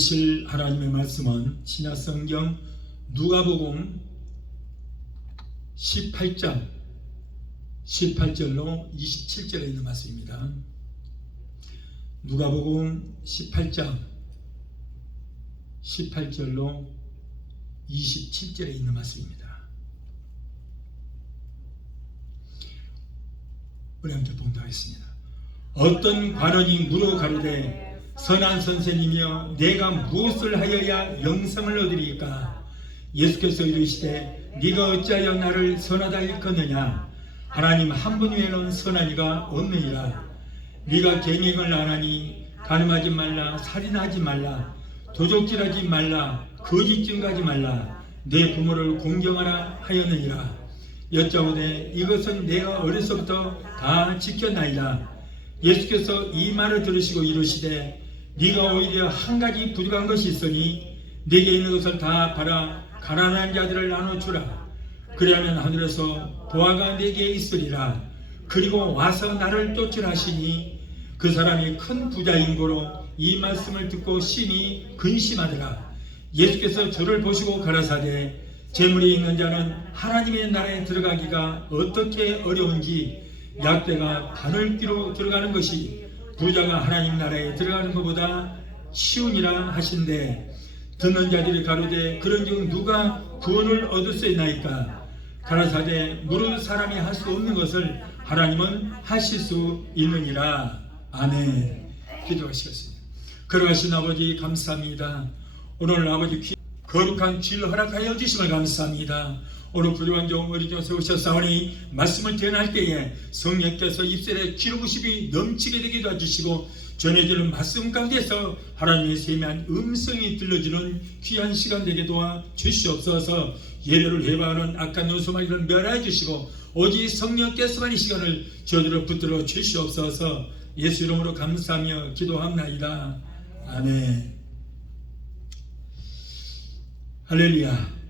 들으실 하나님의 말씀은 신약성경 누가복음 18장 18절로 27절에 있는 말씀입니다. 누가복음 18장 18절로 27절에 있는 말씀입니다. 우리 함께 봉독하겠습니다. 어떤 관원이 물어 가로되 선한 선생님이여 내가 무엇을 하여야 영생을 얻으리까? 예수께서 이르시되 네가 어찌하여 나를 선하다 일컫느냐? 하나님 한 분 외에는 선한 이가 없느니라. 네가 계명을 안 하니 간음하지 말라, 살인하지 말라, 도적질하지 말라, 거짓 증거하지 말라, 내 부모를 공경하라 하였느니라. 여짜오되 이것은 내가 어려서부터 다 지켰나이다. 예수께서 이 말을 들으시고 이르시되 네가 오히려 한 가지 부족한 것이 있으니 네게 있는 것을 다 팔아 가난한 자들을 나눠주라. 그리하면 하늘에서 보화가 네게 있으리라. 그리고 와서 나를 쫓으라 하시니 그 사람이 큰 부자인 고로 이 말씀을 듣고 심히 근심하더라. 예수께서 저를 보시고 가라사대 재물이 있는 자는 하나님의 나라에 들어가기가 어떻게 어려운지 약대가 바늘귀로 들어가는 것이 부자가 하나님 나라에 들어가는 것보다 쉬우니라 하신대. 듣는 자들이 가로되 그런즉 누가 구원을 얻을 수 있나이까? 가라사대 물은 사람이 할 수 없는 것을 하나님은 하실 수 있느니라. 아멘. 기도하시겠습니다. 걸어가신 아버지 감사합니다. 오늘 아버지 거룩한 길 허락하여 주심을 감사합니다. 오늘 부족한 종 어리죠 세우셨사오니 말씀을 전할 때에 성령께서 입술에 기름부심이 넘치게 되게 도와주시고 전해지는 말씀 가운데서 하나님의 세미한 음성이 들려주는 귀한 시간 되게 도와 주시옵소서. 예배를 해방하는 악한 노소마귀를 멸하여 주시고 오직 성령께서만 이 시간을 저들을 붙들어 주시옵소서. 예수 이름으로 감사하며 기도합나이다. 아멘. 할렐루야.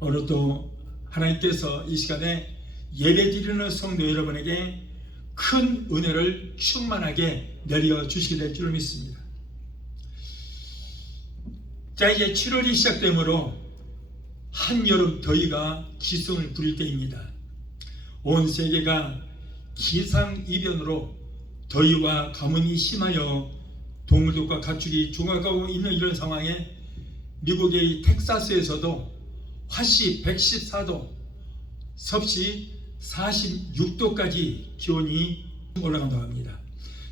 오늘 또 하나님께서 이 시간에 예배 드리는 성도 여러분에게 큰 은혜를 충만하게 내려주시게 될 줄 믿습니다. 자, 이제 7월이 시작되므로 한여름 더위가 기승을 부릴 때입니다. 온 세계가 기상이변으로 더위와 가뭄이 심하여 동물들과 가축이 죽어가고 있는 이런 상황에 미국의 텍사스에서도 화씨 114도, 섭씨 46도까지 기온이 올라간다고 합니다.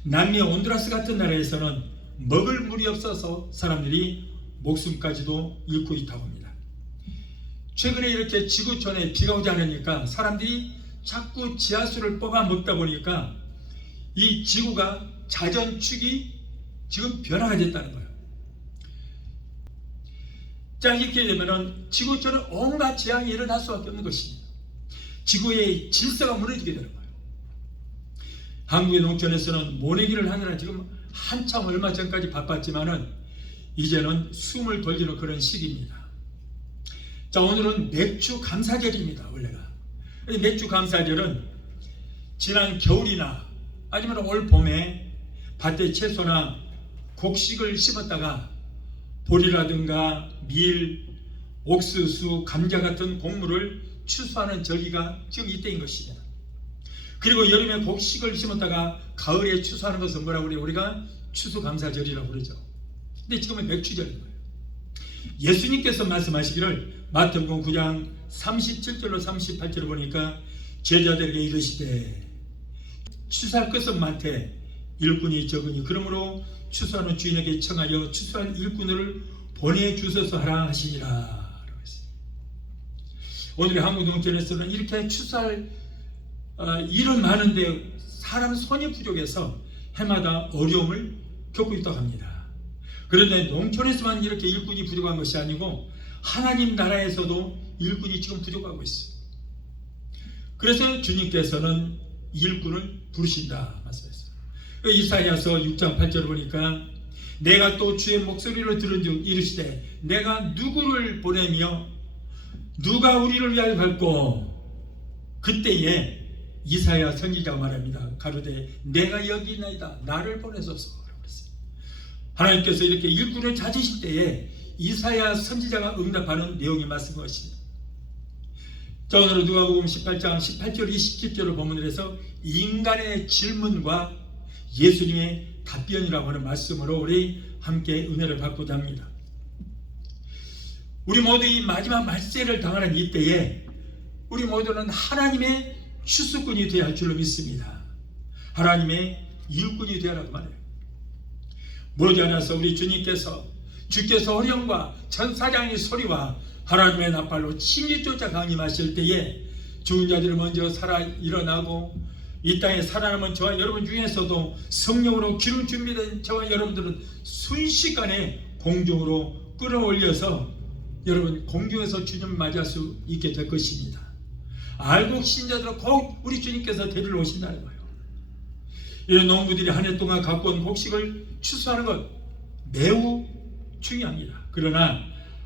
남미 온두라스 같은 나라에서는 먹을 물이 없어서 사람들이 목숨까지도 잃고 있다고 합니다. 최근에 이렇게 지구촌에 비가 오지 않으니까 사람들이 자꾸 지하수를 뽑아 먹다 보니까 이 지구가 자전축이 지금 변화가 됐다는 거예요. 자, 이렇게 되면은 지구촌은 온갖 재앙이 일어날 수밖에 없는 것입니다. 지구의 질서가 무너지게 되는 거예요. 한국의 농촌에서는 모내기를 하느라 지금 한참 얼마 전까지 바빴지만은 이제는 숨을 돌리는 그런 시기입니다. 자, 오늘은 맥주 감사절입니다. 원래가 맥주 감사절은 지난 겨울이나 아니면 올 봄에 밭에 채소나 곡식을 심었다가 보리라든가 밀, 옥수수, 감자 같은 곡물을 추수하는 절기가 지금 이때인 것입니다. 그리고 여름에 곡식을 심었다가 가을에 추수하는 것은 뭐라고 그래요? 우리가 추수감사절이라고 그러죠. 근데 지금은 맥주절인 거예요. 예수님께서 말씀하시기를 마태복음 9장 37절로 38절을 보니까 제자들에게 이르시되 추수할 것은 많되 일꾼이 적으니 그러므로 추수하는 주인에게 청하여 추수할 일꾼을 보내주소서 하라 하시니라. 오늘의 한국 농촌에서는 이렇게 추수할 일은 많은데 사람 손이 부족해서 해마다 어려움을 겪고 있다고 합니다. 그런데 농촌에서만 이렇게 일꾼이 부족한 것이 아니고 하나님 나라에서도 일꾼이 지금 부족하고 있어요. 그래서 주님께서는 일꾼을 부르신다 말씀했어요. 이사야서 6장 8절을 보니까 내가 또 주의 목소리를 들은즉 이르시되 내가 누구를 보내며 누가 우리를 위하여 갈고? 그때에 이사야 선지자가 말합니다. 가로되 내가 여기 있나이다 나를 보내소서. 하나님께서 이렇게 일꾼을 찾으실 때에 이사야 선지자가 응답하는 내용이 맞은 것입니다. 자, 오늘은 누가복음 18장 18절 27절을 본문으로 해서 인간의 질문과 예수님의 답변이라고 하는 말씀으로 우리 함께 은혜를 받고자 합니다. 우리 모두 이 마지막 말세를 당하는 이때에 우리 모두는 하나님의 추수꾼이 되어야 할 줄로 믿습니다. 하나님의 일꾼이 되어라고 말해요. 머지않아서 우리 주께서 호령과 천사장의 소리와 하나님의 나팔로 친히 쫓아 강림하실 때에 죽은 자들을 먼저 살아 일어나고 이 땅에 살아남은 저와 여러분 중에서도 성령으로 기름 준비된 저와 여러분들은 순식간에 공중으로 끌어올려서 여러분 공중에서 주님 맞이할 수 있게 될 것입니다. 알곡 신자들은 곧 우리 주님께서 데리러 오신다는 거예요. 이런 농부들이 한 해 동안 갖고 온 곡식을 추수하는 것 매우 중요합니다. 그러나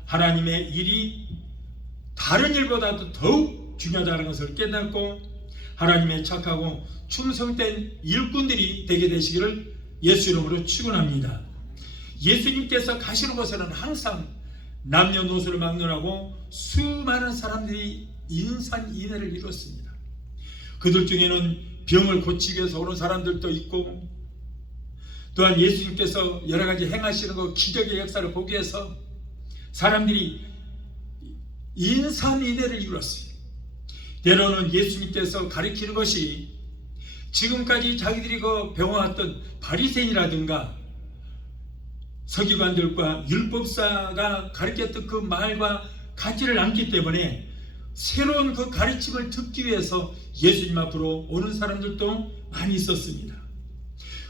하나님의 일이 다른 일보다도 더욱 중요하다는 것을 깨닫고 하나님의 착하고 충성된 일꾼들이 되게 되시기를 예수 이름으로 축원합니다. 예수님께서 가시는 곳에는 항상 남녀노소를 막론하고 수많은 사람들이 인산인해를 이루었습니다. 그들 중에는 병을 고치기 위해서 오는 사람들도 있고 또한 예수님께서 여러 가지 행하시는 것 기적의 역사를 보기 위해서 사람들이 인산인해를 이루었어요. 때로는 예수님께서 가르치는 것이 지금까지 자기들이 배워왔던 바리새인이라든가 서기관들과 율법사가 가르쳤던 그 말과 가치를 않기 때문에 새로운 그 가르침을 듣기 위해서 예수님 앞으로 오는 사람들도 많이 있었습니다.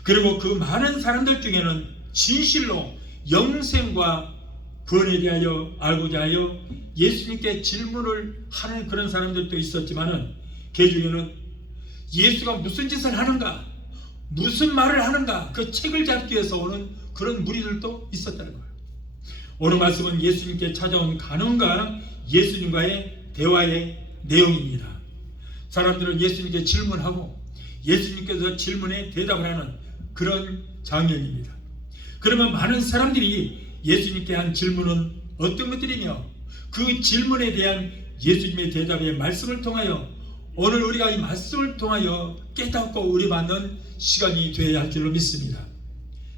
그리고 그 많은 사람들 중에는 진실로 영생과 구원에 대하여 알고자 하여 예수님께 질문을 하는 그런 사람들도 있었지만은 그 중에는 예수가 무슨 짓을 하는가, 무슨 말을 하는가 그 책을 잡기 위해서 오는 그런 무리들도 있었다는 거예요. 오늘 말씀은 예수님께 찾아온 간원과 예수님과의 대화의 내용입니다. 사람들은 예수님께 질문하고 예수님께서 질문에 대답을 하는 그런 장면입니다. 그러면 많은 사람들이 예수님께 한 질문은 어떤 것들이며 그 질문에 대한 예수님의 대답의 말씀을 통하여 오늘 우리가 이 말씀을 통하여 깨닫고 우리받는 시간이 되어야 할 줄로 믿습니다.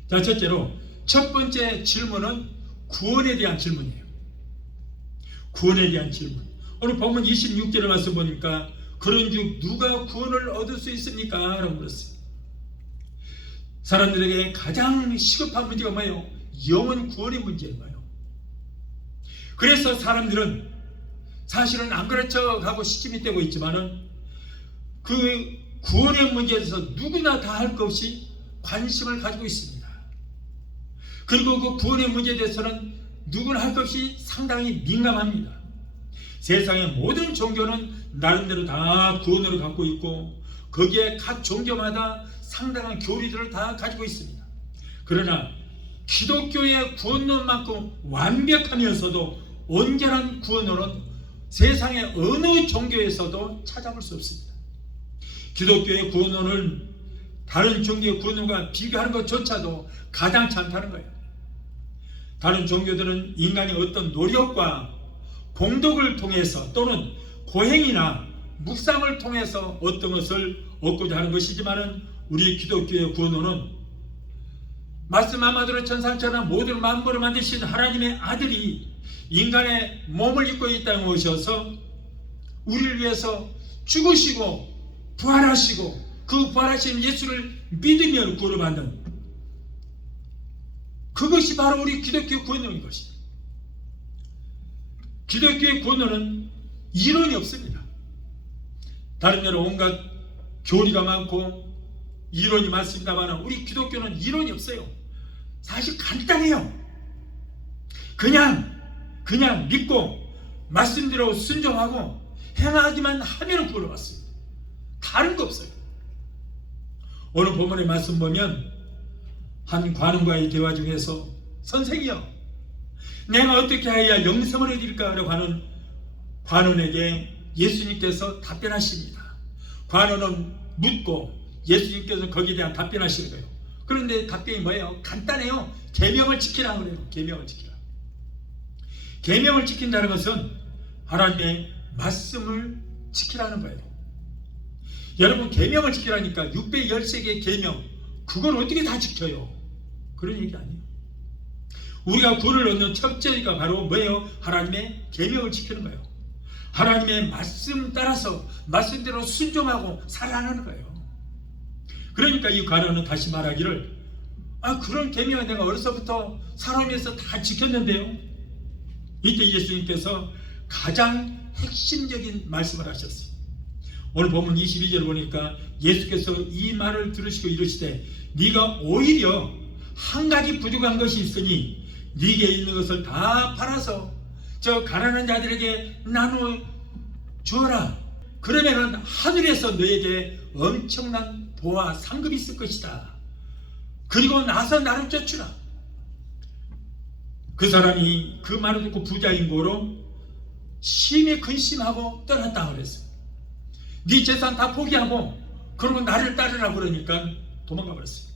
자, 첫째로 첫 번째 질문은 구원에 대한 질문이에요. 구원에 대한 질문. 오늘 본문 26절의 말씀 보니까 그런즉 누가 구원을 얻을 수 있습니까? 라고 물었어요. 사람들에게 가장 시급한 문제가 뭐예요? 영혼 구원의 문제인 거예요. 그래서 사람들은 사실은 안 그렇죠 하고 시침이 떼고 있지만은 그 구원의 문제에 대해서 누구나 다 할 것 없이 관심을 가지고 있습니다. 그리고 그 구원의 문제에 대해서는 누구나 할 것 없이 상당히 민감합니다. 세상의 모든 종교는 나름대로 다 구원을 갖고 있고 거기에 각 종교마다 상당한 교리들을 다 가지고 있습니다. 그러나 기독교의 구원론만큼 완벽하면서도 온전한 구원론은 세상의 어느 종교에서도 찾아볼 수 없습니다. 기독교의 구원론을 다른 종교의 구원론과 비교하는 것조차도 가장치 않다는 거예요. 다른 종교들은 인간의 어떤 노력과 공덕을 통해서 또는 고행이나 묵상을 통해서 어떤 것을 얻고자 하는 것이지만은 우리 기독교의 구원론은 말씀 한마디로 천상천하 모든 만물을 만드신 하나님의 아들이 인간의 몸을 입고 이 땅에 오셔서 우리를 위해서 죽으시고 부활하시고 그 부활하신 예수를 믿으며 구원을 받는 그것이 바로 우리 기독교 구원론인 것입니다. 기독교의 구원론은 이론이 없습니다. 다른 데로 온갖 교리가 많고 이론이 많습니다만 우리 기독교는 이론이 없어요. 사실 간단해요. 그냥 믿고 말씀대로 순종하고 행하기만 하면 구원을 받습니다. 다른 거 없어요. 오늘 본문의 말씀 보면 한 관원과의 대화 중에서 선생이여 내가 어떻게 해야 영생을 얻을까? 라고 하는 관원에게 예수님께서 답변하십니다. 관원은 묻고 예수님께서 거기에 대한 답변하시는 거예요. 그런데 답변이 뭐예요? 간단해요. 계명을 지키라 그래요. 계명을 지키라. 계명을 지킨다는 것은 하나님의 말씀을 지키라는 거예요. 여러분, 계명을 지키라니까 613개의 계명, 그걸 어떻게 다 지켜요? 그런 얘기 아니에요. 우리가 구원을 얻는 첫째가 바로 뭐예요? 하나님의 계명을 지키는 거예요. 하나님의 말씀 따라서 말씀대로 순종하고 살아가는 거예요. 그러니까 이 관원은 다시 말하기를, 그런 계명을 내가 어려서부터 살아오면서 다 지켰는데요. 이때 예수님께서 가장 핵심적인 말씀을 하셨어요. 오늘 본문 22절 보니까 예수께서 이 말을 들으시고 이르시되 네가 오히려 한 가지 부족한 것이 있으니 네게 있는 것을 다 팔아서 저 가난한 자들에게 나눠 주어라. 그러면 하늘에서 너에게 엄청난 보화 상급이 있을 것이다. 그리고 나서 나를 쫓으라. 그 사람이 그 말을 듣고 부자인 고로 심히 근심하고 떠났다 그랬어요. 네 재산 다 포기하고 그러고 나를 따르라 그러니까 도망가 버렸어요.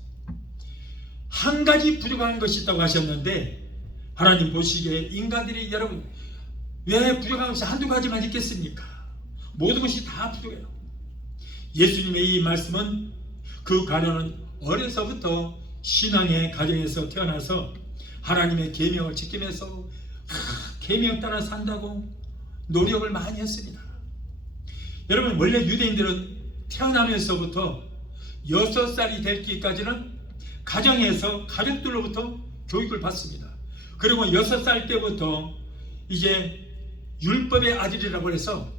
한 가지 부족한 것이 있다고 하셨는데, 하나님 보시기에 인간들이, 여러분, 왜 부족한 것이 한두 가지만 있겠습니까? 모든 것이 다 부족해요. 예수님의 이 말씀은 그 가론은 어려서부터 신앙의 가정에서 태어나서 하나님의 계명을 지키면서 계명 따라 산다고 노력을 많이 했습니다. 여러분, 원래 유대인들은 태어나면서부터 6살이 될 때까지는 가정에서 가족들로부터 교육을 받습니다. 그리고 6살 때부터 이제 율법의 아들이라고 해서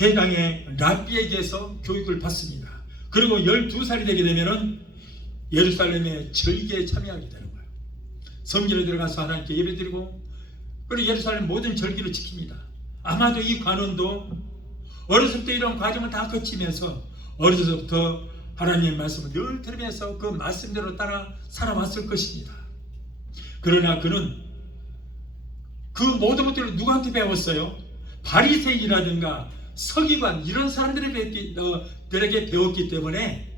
회당의 랍비에게서 교육을 받습니다. 그리고 12살이 되게 되면은 예루살렘의 절기에 참여하게 되는 거예요. 성전에 들어가서 하나님께 예배드리고, 그리고 예루살렘 모든 절기를 지킵니다. 아마도 이 관원도 어려서부터 이런 과정을 다 거치면서 어려서부터 하나님의 말씀을 늘 들으면서 그 말씀대로 따라 살아왔을 것입니다. 그러나 그는 그 모든 것들을 누구한테 배웠어요? 바리새인이라든가 서기관, 이런 사람들에게 배웠기 때문에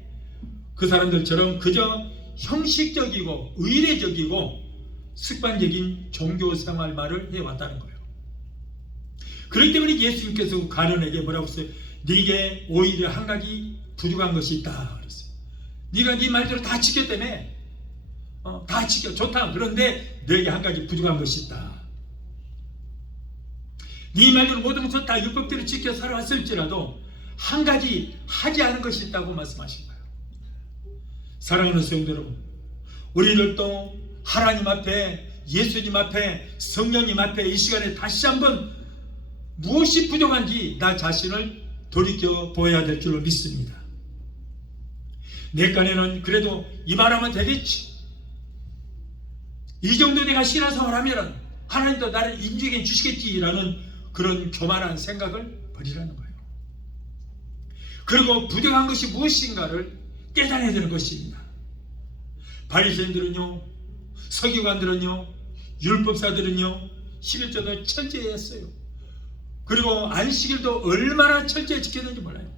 그 사람들처럼 그저 형식적이고 의례적이고 습관적인 종교 생활만을 해왔다는 거예요. 그렇기 때문에 예수님께서 가룟에게 뭐라고 했어요? 네게 오히려 한 가지 부족한 것이 있다 그랬어요. 네가 네 말대로 다 지켰다며. 다 지켜, 좋다. 그런데 너에게 한 가지 부족한 것이 있다. 네 말대로 모든 것을 다 율법대로 지켜 살아왔을지라도 한 가지 하지 않은 것이 있다고 말씀하신 거예요. 사랑하는 성도 여러분, 우리들도 하나님 앞에, 예수님 앞에, 성령님 앞에 이 시간에 다시 한번 무엇이 부족한지 나 자신을 돌이켜 보아야 될 줄로 믿습니다. 내 깐에는 그래도 이 말하면 되겠지, 이 정도 내가 신앙생활하면 하나님도 나를 인정해 주시겠지라는 그런 교만한 생각을 버리라는 거예요. 그리고 부족한 것이 무엇인가를 깨달아야 되는 것입니다. 바리새인들은요, 서기관들은요, 율법사들은요 11조도 철저히 했어요. 그리고 안식일도 얼마나 철저히 지켰는지 몰라요.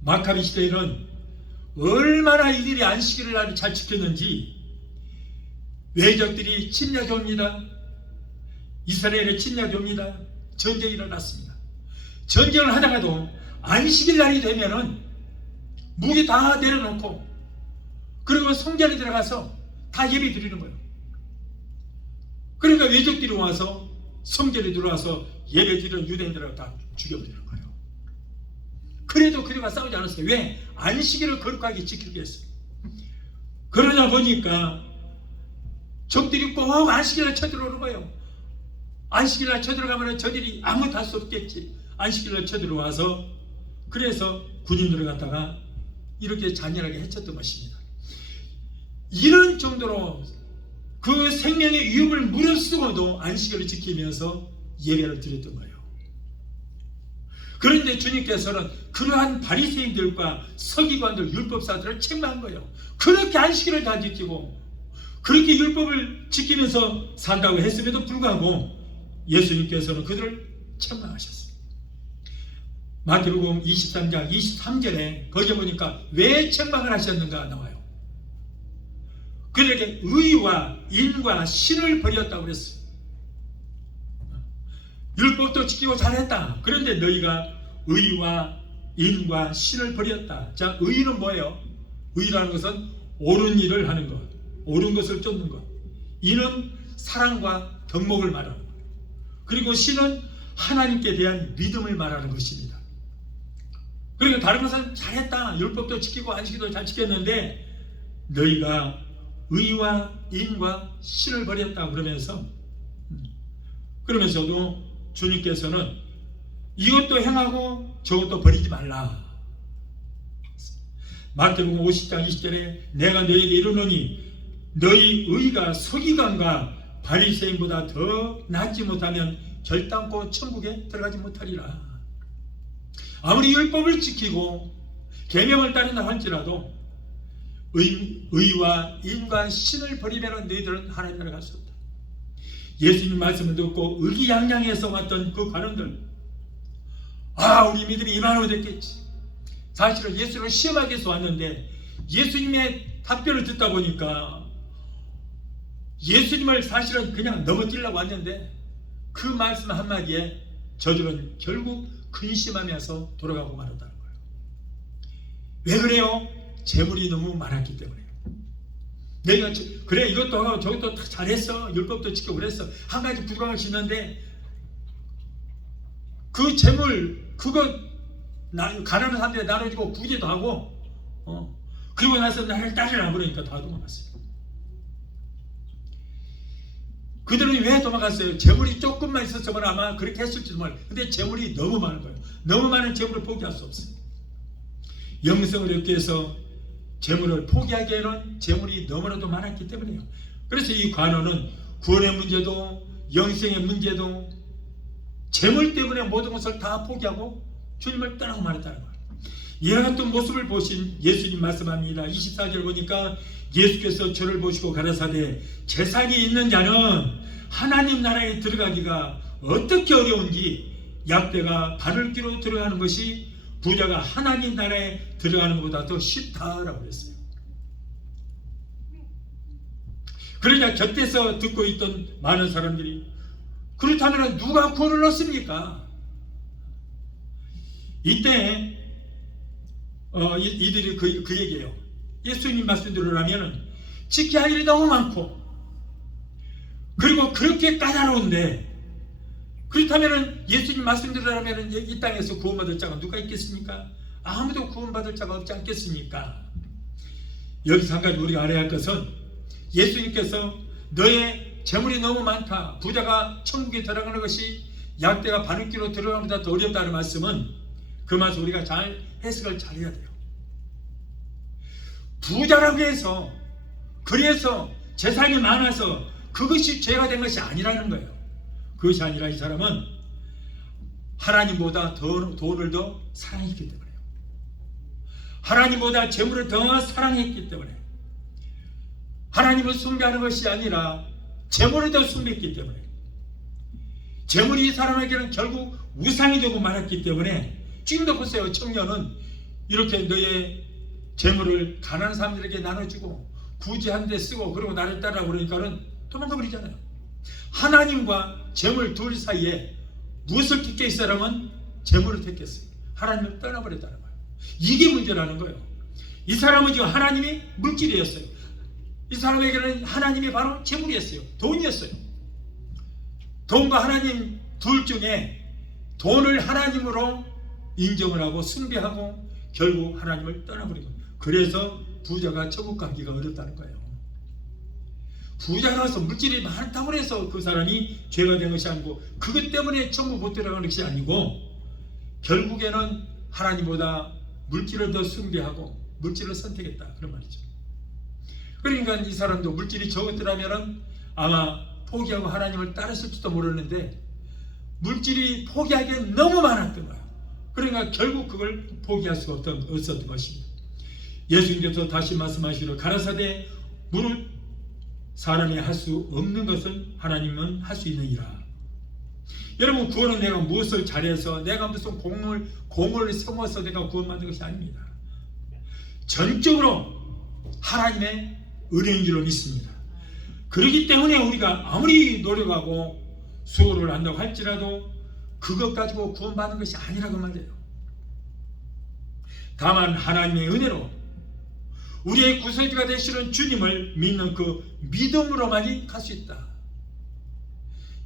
마카비 시대에는 얼마나 이들이 안식일을 잘 지켰는지 외적들이 침략해 옵니다. 이스라엘에 침략해 옵니다. 전쟁이 일어났습니다. 전쟁을 하다가도 안식일 날이 되면은 무기 다 내려놓고 그리고 성전에 들어가서 다 예배 드리는 거예요. 그러니까 외적들이 와서 성전에 들어와서 예배 드리는 유대인들을 다 죽여버리는 거예요. 그래도 그들과 싸우지 않았어요. 왜? 안식일을 거룩하게 지키기 위해서. 그러다 보니까 적들이 꼭 안식일에 쳐들어오는 거예요. 안식일에 쳐들어가면 저들이 아무것도 할 수 없겠지. 안식일에 쳐들어와서 그래서 군인들을 갖다가 이렇게 잔인하게 해쳤던 것입니다. 이런 정도로 그 생명의 위협을 무릅쓰고도 안식일을 지키면서 예배를 드렸던 거예요. 그런데 주님께서는 그러한 바리새인들과 서기관들, 율법사들을 책망한 거예요. 그렇게 안식일을 다 지키고 그렇게 율법을 지키면서 산다고 했음에도 불구하고 예수님께서는 그들을 책망하셨어요. 마태복음 23장 23절에 거기 보니까 왜 책망을 하셨는가 나와요. 그들에게 의와 인과 신을 버렸다고 그랬어요. 율법도 지키고 잘했다. 그런데 너희가 의와 인과 신을 버렸다. 자, 의는 뭐예요? 의라는 것은 옳은 일을 하는 것, 옳은 것을 쫓는 것. 인은 사랑과 덕목을 말하는 것. 그리고 신은 하나님께 대한 믿음을 말하는 것입니다. 그러니까 다른 것은 잘했다. 율법도 지키고 안식일도 잘 지켰는데 너희가 의와 인과 신을 버렸다 그러면서도 주님께서는 이것도 행하고 저것도 버리지 말라. 마태복음 50장 20절에 내가 너희에게 이르노니 너희 의가 서기관과 바리새인보다 더 낫지 못하면 결단코 천국에 들어가지 못하리라. 아무리 율법을 지키고 계명을 따른다 할지라도 의와 인과 신을 버리면 너희들은 하나님 나라에 갈 수 없다. 예수님 말씀을 듣고 의기양양해서 왔던 그 관원들, 우리 믿음이 이만하면 됐겠지. 사실은 예수를 시험하기 위해서 왔는데 예수님의 답변을 듣다 보니까 예수님을 사실은 그냥 넘어뜨리려고 왔는데 그 말씀 한마디에 저들은 결국 근심하면서 돌아가고 말았다는 거예요. 왜 그래요? 재물이 너무 많았기 때문에. 내가 그래 이것도 하고 저것도 다 잘했어. 율법도 지키고 그랬어. 한 가지 부정한 것이 있는데 그 재물 그거 가난한 사람들에 나눠주고 구제도 하고 그리고 나서 나를 따르라 그러니까 다 도망갔어요. 그들은 왜 도망갔어요? 재물이 조금만 있었으면 아마 그렇게 했을지도 몰라요. 근데 재물이 너무 많은 거예요. 너무 많은 재물을 포기할 수 없어요. 영성을 얻기 위해서 재물을 포기하기에는 재물이 너무나도 많았기 때문이에요. 그래서 이 관원은 구원의 문제도 영생의 문제도 재물 때문에 모든 것을 다 포기하고 주님을 떠나고 말했다는 거예요. 이와 같은 모습을 보신 예수님 말씀합니다. 24절 보니까 예수께서 저를 보시고 가라사대 재산이 있는 자는 하나님 나라에 들어가기가 어떻게 어려운지 약대가 바늘 끼로 들어가는 것이 부자가 하나님 나라에 들어가는 것보다 더 쉽다라고 했어요. 그러자 곁에서 듣고 있던 많은 사람들이 그렇다면 누가 구원을 얻습니까? 이때 이들이 그 얘기예요. 예수님 말씀대로라면 지켜야 할 일이 너무 많고 그리고 그렇게 까다로운데 그렇다면 예수님 말씀대로라면 이 땅에서 구원받을 자가 누가 있겠습니까? 아무도 구원받을 자가 없지 않겠습니까? 여기서 한 가지 우리가 알아야 할 것은 예수님께서 너의 재물이 너무 많다, 부자가 천국에 들어가는 것이 약대가 바늘귀로 들어가는 것보다 더 어렵다는 말씀은 그 말씀 우리가 잘 해석을 잘 해야 돼요. 부자라고 해서 그래서 재산이 많아서 그것이 죄가 된 것이 아니라는 거예요. 그것이 아니라 이 사람은 하나님보다 돈을 더 사랑했기 때문에요. 하나님보다 재물을 더 사랑했기 때문에 하나님을 숭배하는 것이 아니라 재물을 더 숭배했기 때문에 재물이 이 사람에게는 결국 우상이 되고 말았기 때문에 지금도 보세요. 청년은 이렇게 너의 재물을 가난한 사람들에게 나눠주고 굳이 한 대 쓰고 그리고 나를 따라 그러니까는 도망가 버리잖아요. 하나님과 재물 둘 사이에 무엇을 택해 이 사람은 재물을 택했어요. 하나님을 떠나버렸다는 거예요. 이게 문제라는 거예요. 이 사람은 지금 하나님이 물질이었어요. 이 사람에게는 하나님이 바로 재물이었어요. 돈이었어요. 돈과 하나님 둘 중에 돈을 하나님으로 인정을 하고 숭배하고 결국 하나님을 떠나버리고, 그래서 부자가 천국 가기가 어렵다는 거예요. 부자라서 물질이 많다고 해서 그 사람이 죄가 된 것이 아니고 그것 때문에 천국 못 들어가는 것이 아니고 결국에는 하나님보다 물질을 더 숭배하고 물질을 선택했다 그런 말이죠. 그러니까 이 사람도 물질이 적었더라면 아마 포기하고 하나님을 따랐을지도 모르는데 물질이 포기하기엔 너무 많았던 거야. 그러니까 결국 그걸 포기할 수가 없었던 것입니다. 예수님께서 다시 말씀하시기를 가라사대 물을 사람이 할 수 없는 것을 하나님은 할 수 있느니라. 여러분, 구원은 내가 무엇을 잘해서 내가 무슨 공을 세워서 내가 구원받은 것이 아닙니다. 전적으로 하나님의 은혜인 줄로 믿습니다. 그렇기 때문에 우리가 아무리 노력하고 수고를 한다고 할지라도 그것 가지고 구원받는 것이 아니라고 말해요. 다만 하나님의 은혜로 우리의 구세주가 되시는 주님을 믿는 그 믿음으로만이 갈 수 있다.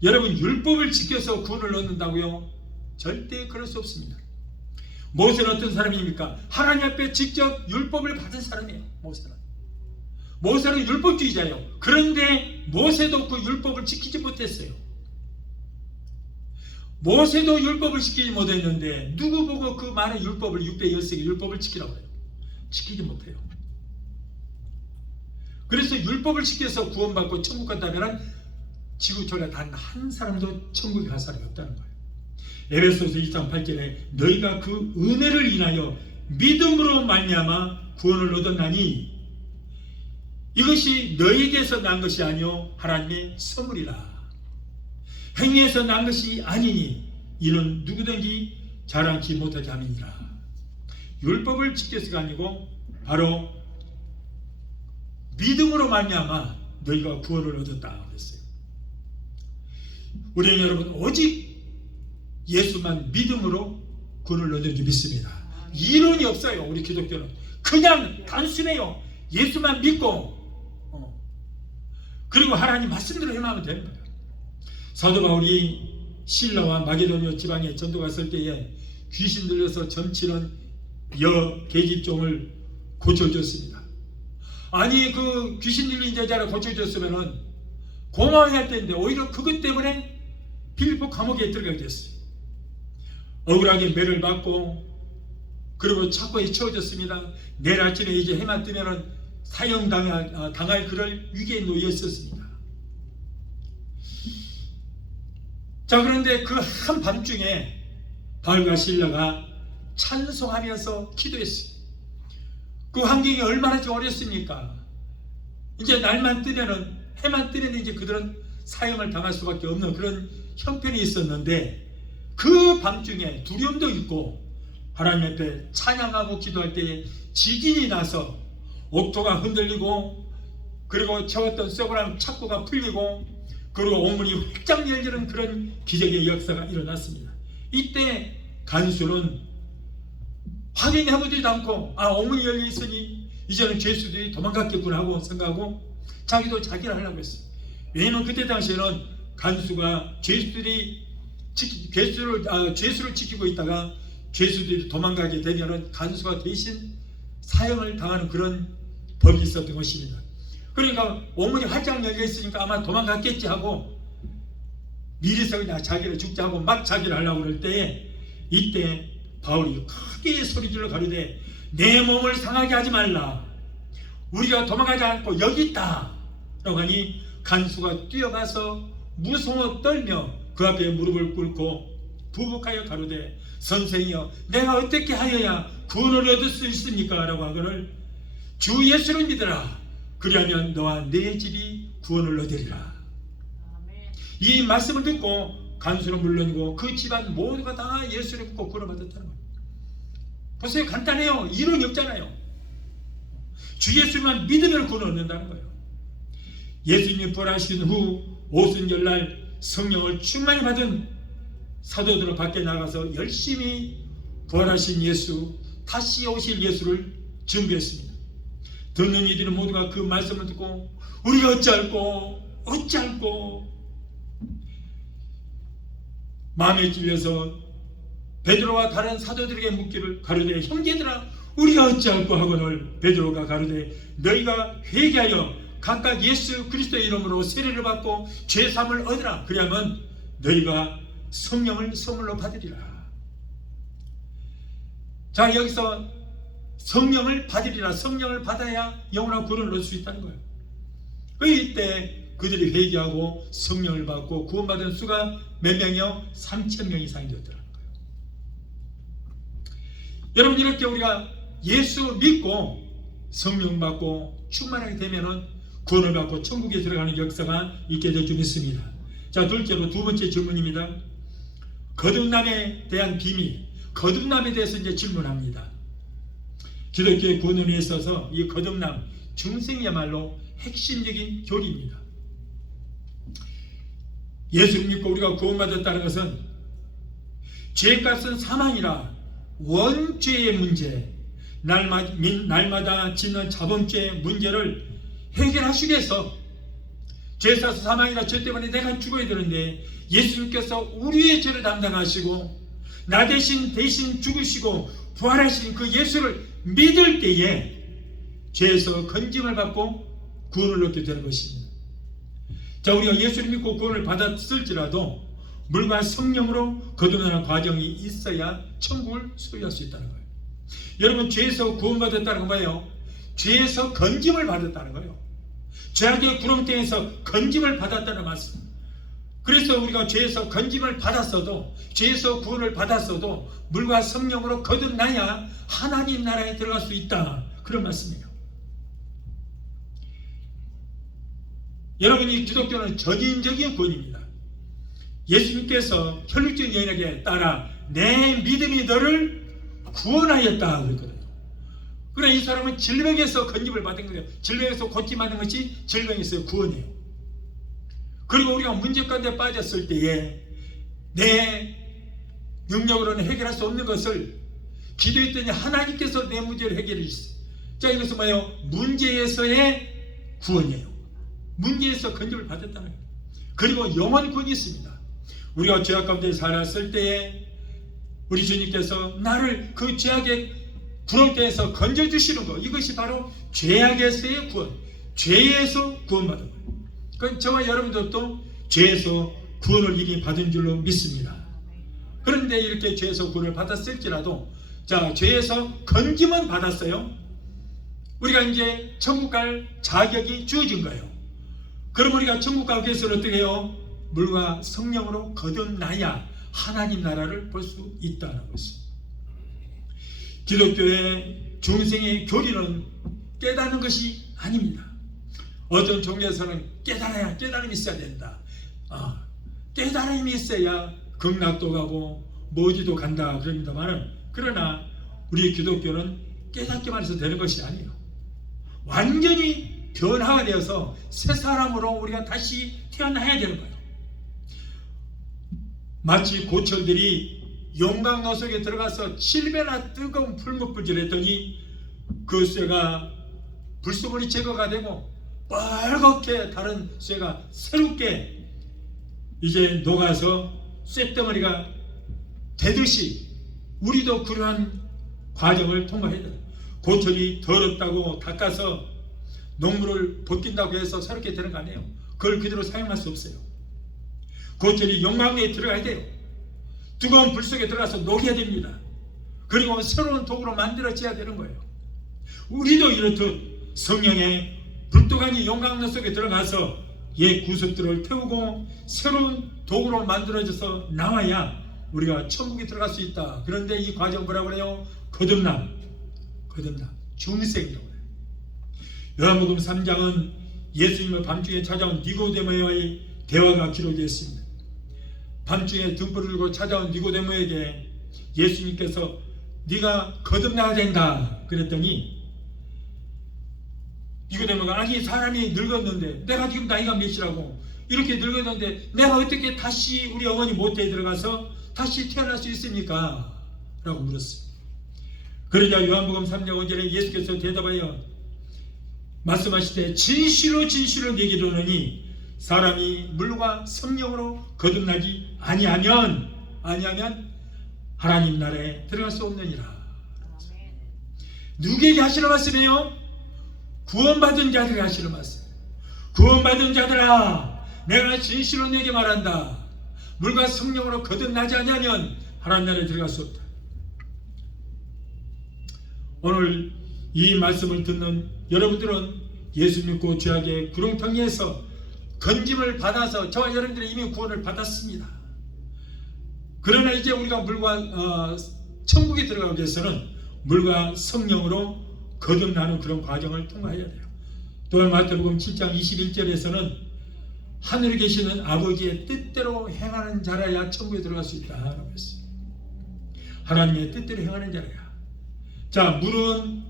여러분, 율법을 지켜서 구원을 얻는다고요? 절대 그럴 수 없습니다. 모세는 어떤 사람입니까? 하나님 앞에 직접 율법을 받은 사람이에요. 모세는 율법주의자예요. 그런데 모세도 그 율법을 지키지 못했어요. 모세도 율법을 지키지 못했는데 누구 보고 그 많은 율법을 606개 율법을 지키라고 해요? 지키지 못해요. 그래서 율법을 지켜서 구원받고 천국 간다면 지구촌에 단 한 사람도 천국에 갈 사람이 없다는 거예요. 에베소서 2장 8절에 너희가 그 은혜를 인하여 믿음으로 말미암아 구원을 얻었나니 이것이 너희에게서 난 것이 아니요 하나님의 선물이라. 행위에서 난 것이 아니니 이는 누구든지 자랑치 못하게 함이니라. 율법을 지켜서가 아니고 바로 믿음으로 말미암아 너희가 구원을 얻었다 그랬어요. 우리는 여러분 오직 예수만 믿음으로 구원을 얻는지 믿습니다. 이론이 없어요. 우리 기독교는 그냥 단순해요. 예수만 믿고 그리고 하나님 말씀대로 행하면 되는 거예요. 사도 바울이 신라와 마게도니아 지방에 전도 갔을 때에 귀신 들려서 점치는 여 계집종을 고쳐줬습니다. 아니 그 귀신 들린 여자를 고쳐줬으면은 고마워할 텐데 오히려 그것 때문에 빌립보 감옥에 들어가게 됐어요. 억울하게 매를 받고 그리고 착고에 채워졌습니다. 내일 아침에 이제 해만 뜨면은 사형당할 그럴 위기에 놓여 있었습니다. 자, 그런데 그 한밤중에 바울과 실라가 찬송하면서 기도했어요. 그 환경이 얼마나 좀 어렵습니까? 이제 날만 뜨면은 해만 뜨면 이제 그들은 사형을 당할 수밖에 없는 그런 형편이 있었는데 그 밤중에 두려움도 있고 하나님 앞에 찬양하고 기도할 때에 지진이 나서 옥토가 흔들리고 그리고 채웠던 썩어난 착고가 풀리고 그리고 옥문이 활짝 열리는 그런 기적의 역사가 일어났습니다. 이때 간수는 확인해보지도 않고 옥문이 열려 있으니 이제는 죄수들이 도망갔겠구나 하고 생각하고 자기도 자기를 하려고 했어요. 왜냐하면 그때 당시에는 간수가 죄수를 지키고 있다가 죄수들이 도망가게 되면은 간수가 대신 사형을 당하는 그런 법이 있었던 것입니다. 그러니까 옥문이 활짝 열려 있으니까 아마 도망갔겠지 하고 미리서 그냥 자기를 죽자 하고 막 자기를 하려고 그럴 때에 이때 바울이 크게 소리질러 가로되 내 몸을 상하게 하지 말라. 우리가 도망가지 않고 여기 있다 라고 하니 간수가 뛰어가서 무서워 떨며 그 앞에 무릎을 꿇고 부복하여 가로되 선생이여 내가 어떻게 하여야 구원을 얻을 수 있습니까? 라고 하거늘 주 예수를 믿으라. 그리하면 너와 내 집이 구원을 얻으리라. 이 말씀을 듣고 간수는 물론이고 그 집안 모두가 다 예수를 믿고 구원을 받았다는 거예요. 보세요. 간단해요. 이론이 없잖아요. 주 예수만 믿으면 구원을 얻는다는 거예요. 예수님이 부활하신 후 오순절날 성령을 충만히 받은 사도들은 밖에 나가서 열심히 부활하신 예수, 다시 오실 예수를 증거했습니다. 듣는 이들은 모두가 그 말씀을 듣고 우리가 어찌할꼬 마음에 찔려서 베드로와 다른 사도들에게 묻기를 가로되 형제들아 우리가 어찌할꼬 하거늘 베드로가 가로되 너희가 회개하여 각각 예수 그리스도의 이름으로 세례를 받고 죄사함을 얻으라. 그리하면 너희가 성령을 선물로 받으리라. 자, 여기서 성령을 받으리라. 성령을 받아야 영원한 구원을 얻을 수 있다는 거예요. 이때 그들이 회개하고 성령을 받고 구원받은 수가 몇 명이요? 3,000명 이상이 되었더라는 거예요. 여러분, 이렇게 우리가 예수 믿고 성령 받고 충만하게 되면은 구원을 받고 천국에 들어가는 역사가 있게 될 줄 믿습니다. 자, 둘째로 두 번째 질문입니다. 거듭남에 대한 비밀, 거듭남에 대해서 이제 질문합니다. 기독교의 구원에 있어서 이 거듭남, 중생이야말로 핵심적인 교리입니다. 예수를 믿고 우리가 구원받았다는 것은 죄값은 사망이라 원죄의 문제, 날마다 짓는 자범죄의 문제를 해결하시기 위해서 죄사서 사망이나 죄 때문에 내가 죽어야 되는데 예수님께서 우리의 죄를 담당하시고 나 대신 죽으시고 부활하신 그 예수를 믿을 때에 죄에서 건짐을 받고 구원을 얻게 되는 것입니다. 자, 우리가 예수를 믿고 구원을 받았을지라도 물과 성령으로 거듭나는 과정이 있어야 천국을 소유할 수 있다는 거예요. 여러분, 죄에서 구원받았다는 건 뭐예요? 죄에서 건짐을 받았다는 거예요. 죄악의 구렁텅이에서 건짐을 받았다는 말씀. 그래서 우리가 죄에서 건짐을 받았어도, 죄에서 구원을 받았어도 물과 성령으로 거듭나야 하나님 나라에 들어갈 수 있다, 그런 말씀이에요. 여러분이 기독교는 전인적인 구원입니다. 예수님께서 혈육적 여인에게 따라 내 믿음이 너를 구원하였다 그랬거든요. 그러나 이 사람은 질병에서 건짐을 받은 거예요. 질병에서 고침받는 것이 질병에서 구원이에요. 그리고 우리가 문제 가운데 빠졌을 때에 내 능력으로는 해결할 수 없는 것을 기도했더니 하나님께서 내 문제를 해결해 주셨어요. 자, 이것은 뭐예요? 문제에서의 구원이에요. 문제에서 건짐을 받았다는 거예요. 그리고 영원 구원이 있습니다. 우리가 죄악 가운데 살았을 때에 우리 주님께서 나를 그 죄악의 구렁텅이에서 건져주시는 것, 이것이 바로 죄악에서의 구원, 죄에서 구원받은 거예요. 그건 저와 여러분들도 죄에서 구원을 이미 받은 줄로 믿습니다. 그런데 이렇게 죄에서 구원을 받았을지라도, 자, 죄에서 건짐은 받았어요. 우리가 이제 천국 갈 자격이 주어진 거예요. 그럼 우리가 천국 가기 위해서는 어떻게 해요? 물과 성령으로 거듭나야 하나님 나라를 볼 수 있다는 것입니다. 기독교의 중생의 교리는 깨닫는 것이 아닙니다. 어떤 종교에서는 깨달음이 있어야 된다. 깨달음이 있어야 극락도 가고 뭐지도 간다 그럽니다만은, 그러나 우리 기독교는 깨닫기만 해서 되는 것이 아니에요. 완전히 변화가 되어서 새 사람으로 우리가 다시 태어나야 되는 거예요. 마치 고철들이 용광로 속에 들어가서 7배나 뜨거운 풀무불질을 했더니 그 쇠가 불순물이 제거가 되고 빨갛게 다른 쇠가 새롭게 이제 녹아서 쇳덩어리가 되듯이 우리도 그러한 과정을 통과해야 돼요. 고철이 더럽다고 닦아서 녹물을 벗긴다고 해서 새롭게 되는 거 아니에요. 그걸 그대로 사용할 수 없어요. 고철이 용광로에 들어가야 돼요. 뜨거운 불 속에 들어가서 녹여야 됩니다. 그리고 새로운 독으로 만들어져야 되는 거예요. 우리도 이렇듯 성령의 불도가니 용광로 속에 들어가서 옛 구습들을 태우고 새로운 독으로 만들어져서 나와야 우리가 천국에 들어갈 수 있다. 그런데 이 과정 뭐라고 그래요? 거듭남, 중생이라고 해요. 요한복음 3장은 예수님의 밤중에 찾아온 니고데모와의 대화가 기록되어 있습니다. 밤중에 등불을 들고 찾아온 니고데모에게 예수님께서 네가 거듭나야 된다 그랬더니, 니고데모가 아니 사람이 늙었는데, 내가 지금 나이가 몇이라고 이렇게 늙었는데 내가 어떻게 다시 우리 어머니 모태에 들어가서 다시 태어날 수 있습니까? 라고 물었어요. 그러자 요한복음 3장 5절에 예수께서 대답하여 말씀하시되 진실로 내게 이르노니 사람이 물과 성령으로 거듭나지 아니하면 하나님 나라에 들어갈 수 없느니라. 누구에게 하시는 말씀이에요? 구원받은 자들에게 하시는 말씀. 구원받은 자들아, 내가 진실로 내게 말한다. 물과 성령으로 거듭나지 아니하면 하나님 나라에 들어갈 수 없다. 오늘 이 말씀을 듣는 여러분들은 예수 믿고 죄악의 구렁텅이에서 건짐을 받아서 저와 여러분들은 이미 구원을 받았습니다. 그러나 이제 우리가 물과 천국에 들어가기 위해서는 물과 성령으로 거듭나는 그런 과정을 통과해야 돼요. 또한 마태복음 7장 21절에서는 하늘에 계시는 아버지의 뜻대로 행하는 자라야 천국에 들어갈 수 있다라고 했어요. 하나님의 뜻대로 행하는 자라야. 자, 물은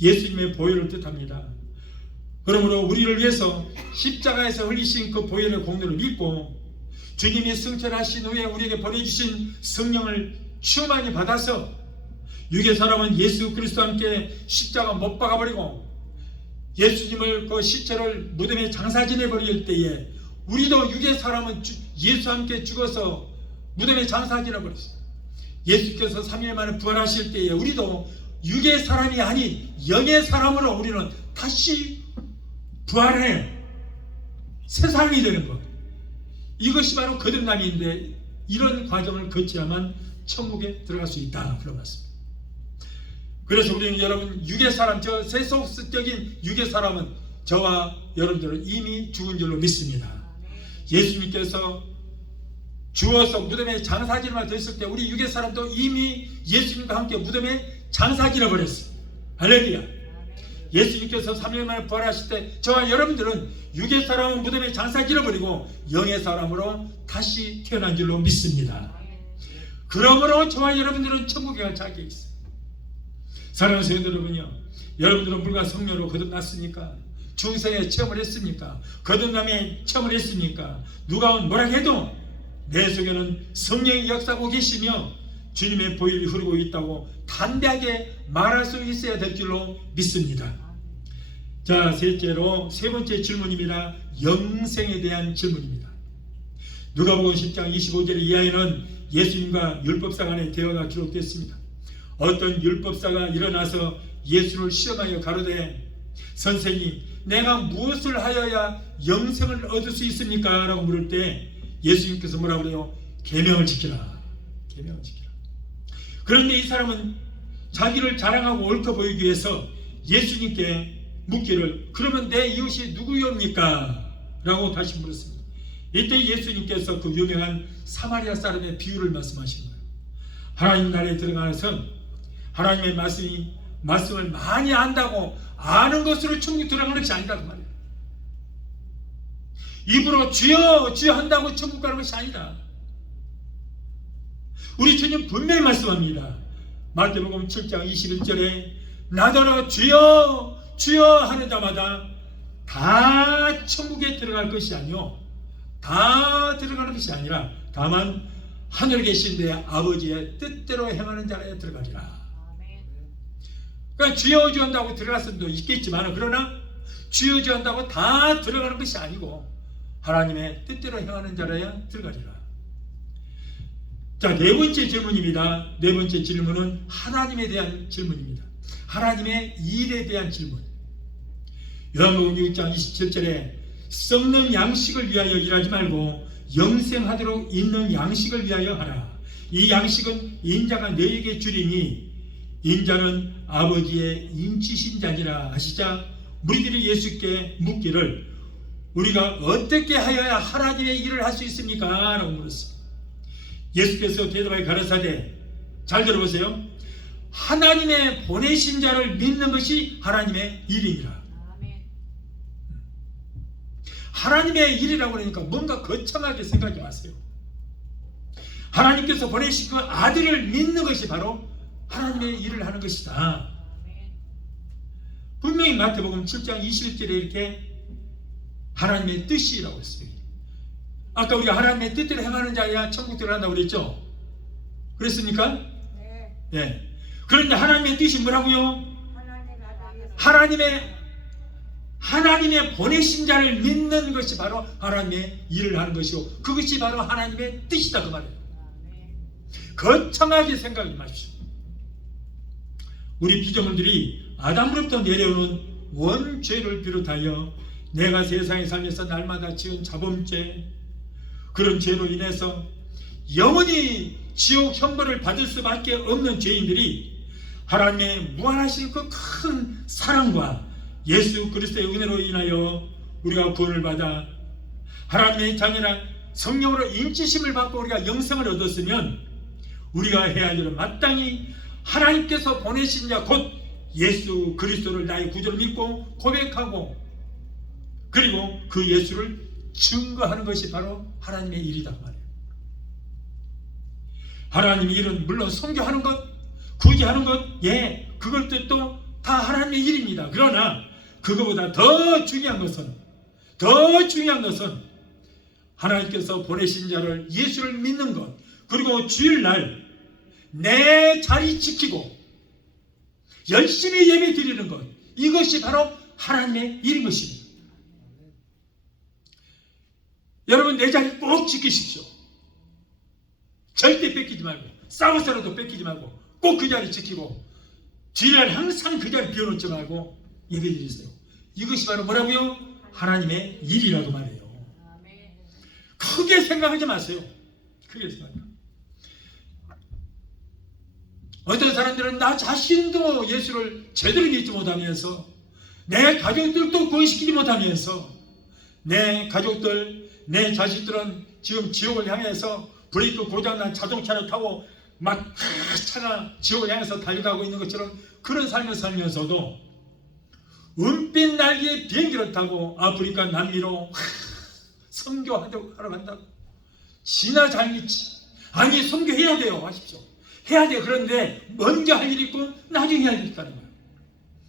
예수님의 보혈을 뜻합니다. 그러므로 우리를 위해서 십자가에서 흘리신 그 보혈의 공로를 믿고 주님이 승천하신 후에 우리에게 보내주신 성령을 충만히 받아서 육의 사람은 예수 그리스도와 함께 십자가 못 박아버리고 예수님을 그 시체를 무덤에 장사지내 버릴 때에 우리도 육의 사람은 예수와 함께 죽어서 무덤에 장사지내 버렸어요. 예수께서 3일 만에 부활하실 때에 우리도 육의 사람이 아닌 영의 사람으로 우리는 다시 부활해 세상이 되는 것. 이것이 바로 거듭남인데 이런 과정을 거쳐야만 천국에 들어갈 수 있다. 그런 말씀입니다. 그래서 우리는 여러분 육의 사람, 저 세속적인 육의 사람은 저와 여러분들은 이미 죽은 줄로 믿습니다. 예수님께서 죽어서 무덤에 장사지를 됐을 때 우리 육의 사람도 이미 예수님과 함께 무덤에 장사지를 버렸어요. 할렐루야. 예수님께서 3일 만에 부활하실 때 저와 여러분들은 육의 사람은 무덤에 장사지를 버리고 영의 사람으로 다시 태어난 줄로 믿습니다. 그러므로 저와 여러분들은 천국에 갈 자격이 있어요. 사랑하는 성도 여러분요, 여러분들은 물과 성령으로 거듭났습니까? 중생에 체험을 했습니까? 거듭남에 체험을 했습니까? 누가 뭐라 해도 내 속에는 성령이 역사하고 계시며 주님의 보혈이 흐르고 있다고 담대하게 말할 수 있어야 될 줄로 믿습니다. 자, 셋째로 세 번째 질문입니다. 영생에 대한 질문입니다. 누가복음 10장 25절 이하에는 예수님과 율법사 간의 대화가 기록됐습니다. 어떤 율법사가 일어나서 예수를 시험하여 가로되 선생님, 내가 무엇을 하여야 영생을 얻을 수 있습니까? 라고 물을 때 예수님께서 뭐라고 그래요? 계명을 지키라. 계명을 지키라. 그런데 이 사람은 자기를 자랑하고 옳게 보이기 위해서 예수님께 묻기를 그러면 내 이웃이 누구입니까? 라고 다시 물었습니다. 이때 예수님께서 그 유명한 사마리아 사람의 비유를 말씀하신 거예요. 하나님 나라에 들어가서 하나님의 말씀을 많이 안다고 아는 것으로 천국 들어가는 것이 아니다 그 말이에요. 입으로 주여 주여 한다고 천국 가는 것이 아니다. 우리 주님 분명히 말씀합니다. 마태복음 7장 21절에 나더러 주여 주여 하는 자마다 다 천국에 들어갈 것이 아니요 다 들어가는 것이 아니라 다만 하늘에 계신 내 아버지의 뜻대로 행하는 자라에 들어가리라. 그러니까 주여 주여 한다고 들어갈 수도 있겠지만 그러나 주여 주여 한다고 다 들어가는 것이 아니고 하나님의 뜻대로 행하는 자라야 들어가리라. 자, 네 번째 질문입니다. 네 번째 질문은 하나님에 대한 질문입니다. 하나님의 일에 대한 질문. 요한복음 6장 27절에 썩는 양식을 위하여 일하지 말고 영생하도록 있는 양식을 위하여 하라. 이 양식은 인자가 너에게 주리니 인자는 아버지의 인치신 자니라 하시자 무리들이 예수께 묻기를 우리가 어떻게 하여야 하나님의 일을 할 수 있습니까? 라고 물었습니다. 예수께서 대답하여 가라사대, 잘 들어보세요. 하나님의 보내신 자를 믿는 것이 하나님의 일이니라. 하나님의 일이라고 그러니까 뭔가 거창하게 생각하지 마세요. 하나님께서 보내신 그 아들을 믿는 것이 바로 하나님의 일을 하는 것이다. 분명히 마태복음 7장 21절에 이렇게 하나님의 뜻이라고 했어요. 아까 우리가 하나님의 뜻대로 행하는 자야 천국 들어간다고 그랬죠? 그랬습니까? 네. 네. 그런데 하나님의 뜻이 뭐라고요? 하나님의 보내신 자를 믿는 것이 바로 하나님의 일을 하는 것이고 그것이 바로 하나님의 뜻이다 그 말이에요. 거창하게 생각하지 마십시오. 우리 피조물들이 아담으로부터 내려오는 원죄를 비롯하여 내가 세상에 살면서 날마다 지은 자범죄, 그런 죄로 인해서 영원히 지옥 형벌을 받을 수밖에 없는 죄인들이 하나님의 무한하신 그 큰 사랑과 예수 그리스도의 은혜로 인하여 우리가 구원을 받아 하나님의 자녀나 성령으로 인치심을 받고 우리가 영생을 얻었으면 우리가 해야 할 일은 마땅히 하나님께서 보내신 자 곧 예수 그리스도를 나의 구주로 믿고 고백하고 그리고 그 예수를 증거하는 것이 바로 하나님의 일이다 말이에요. 하나님의 일은 물론 선교하는 것, 구제하는 것, 예, 그것도 다 하나님의 일입니다. 그러나 그거보다 더 중요한 것은 하나님께서 보내신 자를 예수를 믿는 것, 그리고 주일날 내 자리 지키고 열심히 예배 드리는 것, 이것이 바로 하나님의 일인 것입니다. 여러분, 내 자리 꼭 지키십시오. 절대 뺏기지 말고, 싸워서라도 뺏기지 말고 꼭 그 자리 지키고 주일날 항상 그 자리 비워놓지 말고 예배 드리세요. 이것이 바로 뭐라고요? 하나님의 일이라고 말해요. 크게 생각하지 마세요. 크게 생각하지 마세요. 어떤 사람들은 나 자신도 예수를 제대로 믿지 못하면서, 내 가족들도 구원시키지 못하면서, 내 가족들, 내 자식들은 지금 지옥을 향해서 브레이크 고장난 자동차를 타고 막 차가 지옥을 향해서 달려가고 있는 것처럼 그런 삶을 살면서도 은빛 날개의 비행기를 타고 아프리카 남미로 선교하러 간다고. 지나 잘 믿지. 아니, 선교해야 돼요. 하십시오. 해야 돼요. 그런데 먼저 할 일이 있고 나중에 할 일이 있다는 거예요.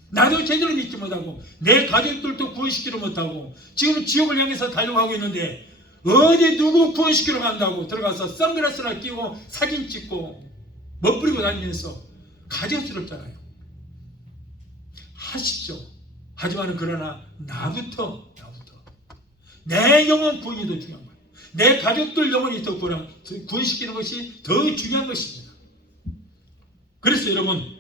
나도 제대로 믿지 못하고 내 가족들도 구원시키지 못하고 지금 지옥을 향해서 달려가고 있는데, 어디 누구 구원시키러 간다고 들어가서 선글라스를 끼고 사진 찍고 멋부리고 다니면서 가증스럽잖아요. 하십시오. 하지만 그러나 나부터 내 영혼 구원이 더 중요한 거예요. 내 가족들 영혼이 더 구원시키는 것이 더 중요한 것입니다. 그래서 여러분,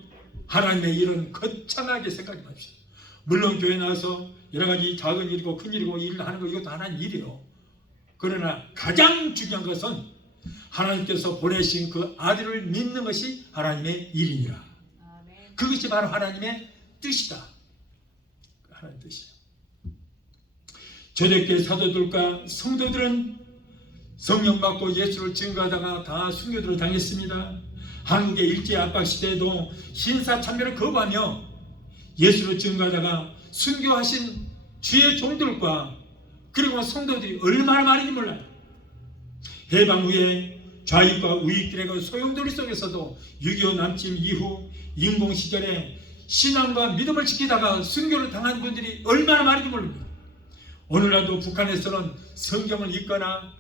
하나님의 일은 거창하게 생각해 봅시다. 물론 교회 나와서 여러 가지 작은 일이고 큰 일이고 일을 하는 거, 이것도 하나님 일이에요. 그러나 가장 중요한 것은 하나님께서 보내신 그 아들을 믿는 것이 하나님의 일이니라. 그것이 바로 하나님의 뜻이다. 하나님의 뜻이다. 초대교회 사도들과 성도들은 성령 받고 예수를 증거하다가 다 순교들을 당했습니다. 한국의 일제 압박 시대에도 신사참배를 거부하며 예수를 증거하다가 순교하신 주의 종들과 그리고 성도들이 얼마나 많은지 몰라요. 해방 후에 좌익과 우익들의 그 소용돌이 속에서도 6.25 남침 이후 인공시절에 신앙과 믿음을 지키다가 순교를 당한 분들이 얼마나 많은지 모릅니다. 오늘날도 북한에서는 성경을 읽거나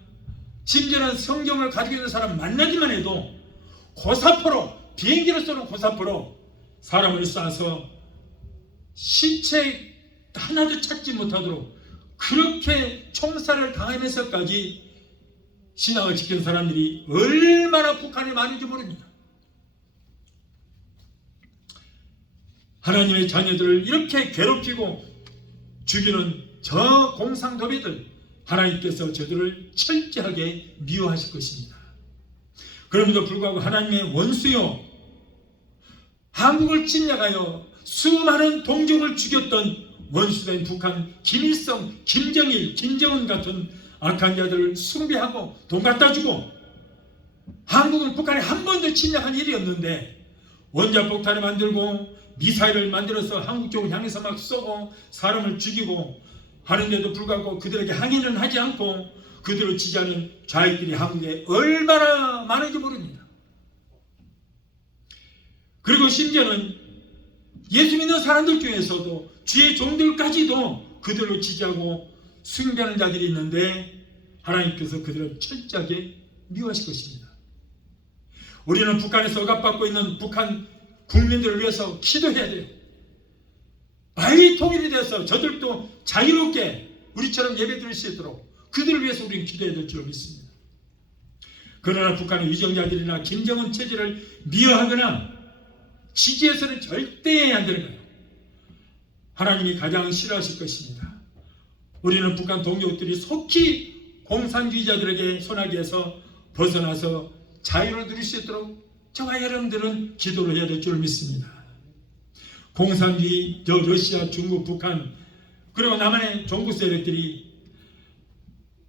심지어는 성경을 가지고 있는 사람 만나기만 해도 고사포로, 비행기로 쏘는 고사포로 사람을 쏴서 시체 하나도 찾지 못하도록 그렇게 총살을 당하면서까지 신앙을 지킨 사람들이 얼마나 북한에 많은지 모릅니다. 하나님의 자녀들을 이렇게 괴롭히고 죽이는 저 공상도배들, 하나님께서 저들을 철저하게 미워하실 것입니다. 그럼에도 불구하고 하나님의 원수요, 한국을 침략하여 수많은 동족을 죽였던 원수된 북한 김일성, 김정일, 김정은 같은 악한 자들을 숭배하고 돈 갖다 주고, 한국은 북한에 한 번도 침략한 일이 없는데 원자폭탄을 만들고 미사일을 만들어서 한국 쪽을 향해서 막 쏘고 사람을 죽이고 하는데도 불구하고 그들에게 항의는 하지 않고 그들을 지지하는 좌익들이 한국에 얼마나 많은지 모릅니다. 그리고 심지어는 예수 믿는 사람들 중에서도 주의 종들까지도 그들을 지지하고 숭배하는 자들이 있는데 하나님께서 그들을 철저하게 미워하실 것입니다. 우리는 북한에서 억압받고 있는 북한 국민들을 위해서 기도해야 돼요. 빨리 통일이 돼서 저들도 자유롭게 우리처럼 예배 드릴 수 있도록 그들을 위해서 우리는 기도해야 될 줄 믿습니다. 그러나 북한의 위정자들이나 김정은 체제를 미워하거나 지지해서는 절대 안 되는 거예요. 하나님이 가장 싫어하실 것입니다. 우리는 북한 동족들이 속히 공산주의자들에게 손아귀에서 벗어나서 자유를 누릴 수 있도록 저와 여러분들은 기도를 해야 될 줄 믿습니다. 공산주의, 러시아, 중국, 북한 그리고 남한의 종북 세력들이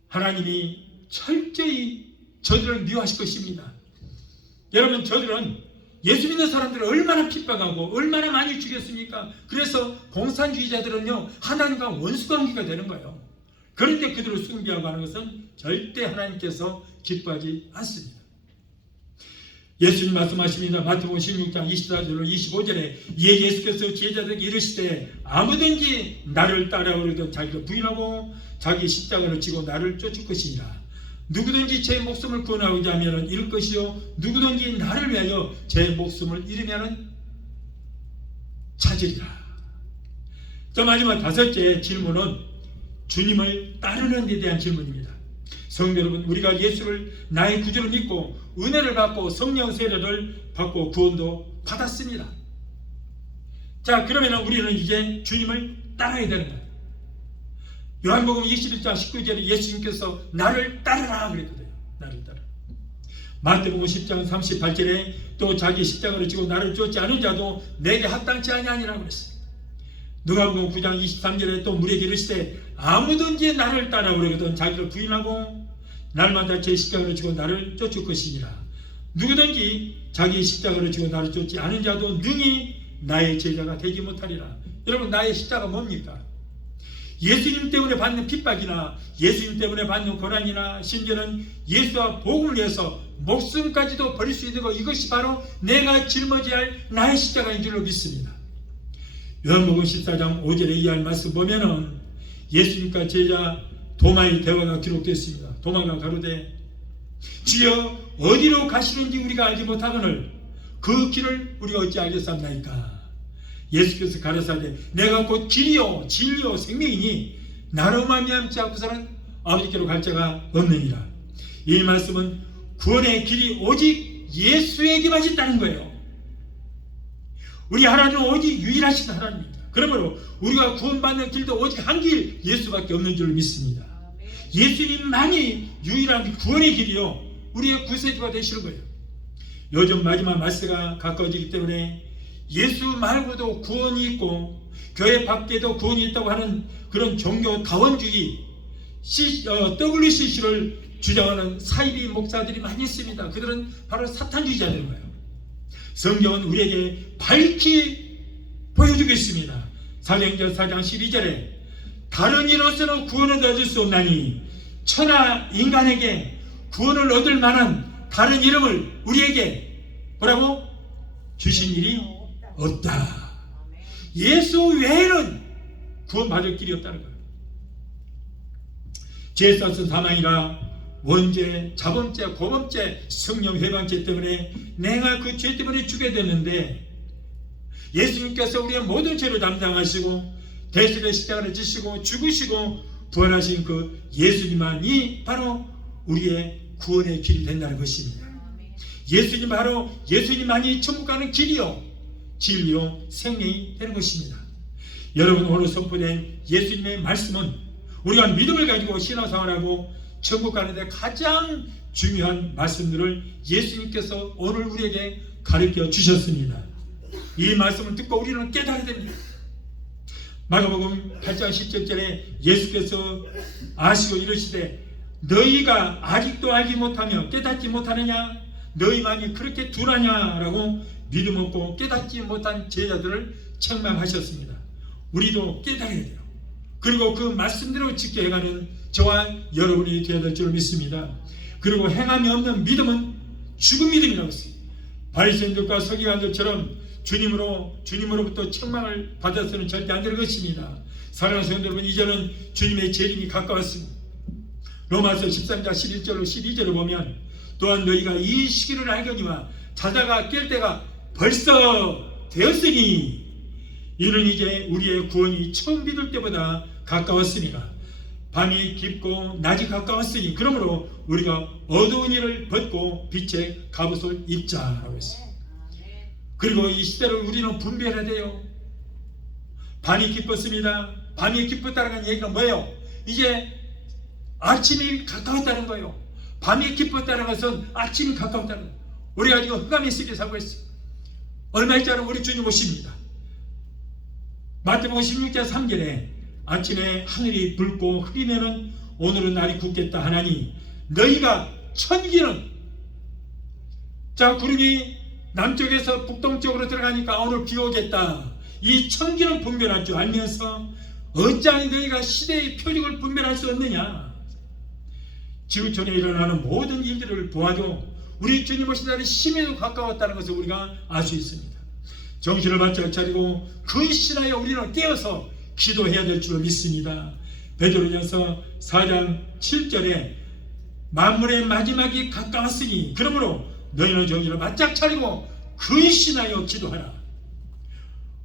하나님이 철저히 저들을 미워하실 것입니다. 여러분, 저들은 예수 믿는 사람들을 얼마나 핍박하고 얼마나 많이 죽였습니까? 그래서 공산주의자들은요, 하나님과 원수관계가 되는 거예요. 그런데 그들을 숭배하고 하는 것은 절대 하나님께서 기뻐하지 않습니다. 예수님 말씀하십니다. 마태복음 16장 24절로 25절에 예수께서 제자들에게 이르시되 아무든지 나를 따라오려든 자기를 부인하고 자기 십자가를 지고 나를 쫓을 것이니라. 누구든지 제 목숨을 구원하고자 하면 잃을 것이요 누구든지 나를 위하여 제 목숨을 잃으면 찾으리라. 자, 마지막 다섯째 질문은 주님을 따르는 데 대한 질문입니다. 성도 여러분, 우리가 예수를 나의 구주로 믿고 은혜를 받고 성령 세례를 받고 구원도 받았습니다. 자, 그러면 우리는 이제 주님을 따라야 되는 거예요. 요한복음 21장 19절에 예수님께서 나를 따르라 그랬거든요. 나를 따라. 마태복음 10장 38절에 또 자기 십자가를 지고 나를 쫓지 않은 자도 내게 합당치 아니하니라 그랬어요. 누가복음 9장 23절에 또 무리에게 이르시되 아무든지 나를 따라오려거든 자기를 부인하고 날마다 제 십자가를 지고 나를 쫓을 것이니라. 누구든지 자기 십자가를 지고 나를 쫓지 않은 자도 능히 나의 제자가 되지 못하리라. 여러분, 나의 십자가 뭡니까? 예수님 때문에 받는 핍박이나 예수님 때문에 받는 고난이나 심지어는 예수와 복음을 위해서 목숨까지도 버릴 수 있는 것, 이것이 바로 내가 짊어져야 할 나의 십자가인 줄로 믿습니다. 요한복음 14장 5절에 이하의 말씀 보면은 예수님과 제자 도마의 대화가 기록되어 있습니다. 도마가 가로되 주여 어디로 가시는지 우리가 알지 못하거늘 그 길을 우리가 어찌 알겠사옵나이까. 예수께서 가라사대 내가 곧 길이요 진리요 생명이니 나로 말미암지 않고서는 아버지께로 갈 자가 없느니라. 이 말씀은 구원의 길이 오직 예수에게만 있다는 거예요. 우리 하나님은 오직 유일하신 하나님입니다. 그러므로 우리가 구원받는 길도 오직 한 길 예수밖에 없는 줄 믿습니다. 예수님만이 유일한 구원의 길이요 우리의 구세주가 되시는 거예요. 요즘 마지막 말세가 가까워지기 때문에 예수 말고도 구원이 있고 교회 밖에도 구원이 있다고 하는 그런 종교 다원주의 WCC를 주장하는 사이비 목사들이 많이 있습니다. 그들은 바로 사탄주의자들인 거예요. 성경은 우리에게 밝히 보여주고 있습니다. 사도행전 4장 12절에 다른 이로서는 구원을 얻을 수 없나니 천하 인간에게 구원을 얻을 만한 다른 이름을 우리에게 뭐라고? 주신 일이 없다. 예수 외에는 구원받을 길이 없다는 거예요. 죄 쌌은 사망이라 원죄, 자범죄, 고범죄, 성령 회방죄 때문에 내가 그 죄 때문에 죽게 됐는데 예수님께서 우리의 모든 죄를 담당하시고 대속의 십자가를 지시고 죽으시고 부활하신 그 예수님만이 바로 우리의 구원의 길이 된다는 것입니다. 예수님 바로 예수님만이 천국 가는 길이요 진리요 생명이 되는 것입니다. 여러분, 오늘 선포된 예수님의 말씀은 우리가 믿음을 가지고 신앙생활하고 천국 가는 데 가장 중요한 말씀들을 예수님께서 오늘 우리에게 가르쳐 주셨습니다. 이 말씀을 듣고 우리는 깨달아야 됩니다. 마가복음 8장 10절에 예수께서 아시고 이르시되 너희가 아직도 알지 못하며 깨닫지 못하느냐? 너희만이 그렇게 둔하냐라고 믿음 없고 깨닫지 못한 제자들을 책망하셨습니다. 우리도 깨달아야 돼요. 그리고 그 말씀대로 지켜 행하는 저와 여러분이 되어야 될 줄 믿습니다. 그리고 행함이 없는 믿음은 죽은 믿음이라고 했어요. 바리새인들과 서기관들처럼 주님으로부터 책망을 받아서는 절대 안 될 것입니다. 사랑하는 성도 여러분, 이제는 주님의 재림이 가까웠습니다. 로마서 13장 11절로 12절을 보면 또한 너희가 이 시기를 알거니와 자다가 깰 때가 벌써 되었으니 이는 이제 우리의 구원이 처음 믿을 때보다 가까웠습니다. 밤이 깊고 낮이 가까웠으니 그러므로 우리가 어두운 일을 벗고 빛의 갑옷을 입자라고 했어요. 그리고 이 시대를 우리는 분별해야 돼요. 밤이 깊었습니다. 밤이 깊었다는 얘기가 뭐예요? 이제 아침이 가까웠다는 거예요. 밤이 깊었다는 것은 아침이 가까웠다는 거예요. 우리가 지금 흑암의 세계에 살고 있어요. 얼마 있지 않으면 우리 주님 오십니다. 마태복음 16장 3절에 아침에 하늘이 붉고 흐리면은 오늘은 날이 굳겠다 하나니 너희가 천기는 자 구름이 남쪽에서 북동쪽으로 들어가니까 오늘 비 오겠다. 이 천기는 분별할 줄 알면서 어찌하니 너희가 시대의 표적을 분별할 수 없느냐. 지구촌에 일어나는 모든 일들을 보아도 우리 주님 오신 날이 심히 가까웠다는 것을 우리가 알 수 있습니다. 정신을 바짝 차리고 근신하여 우리는 깨어서 기도해야 될 줄 믿습니다. 베드로전서 4장 7절에 만물의 마지막이 가까웠으니 그러므로 너희는 정신을 바짝 차리고 근신하여 기도하라.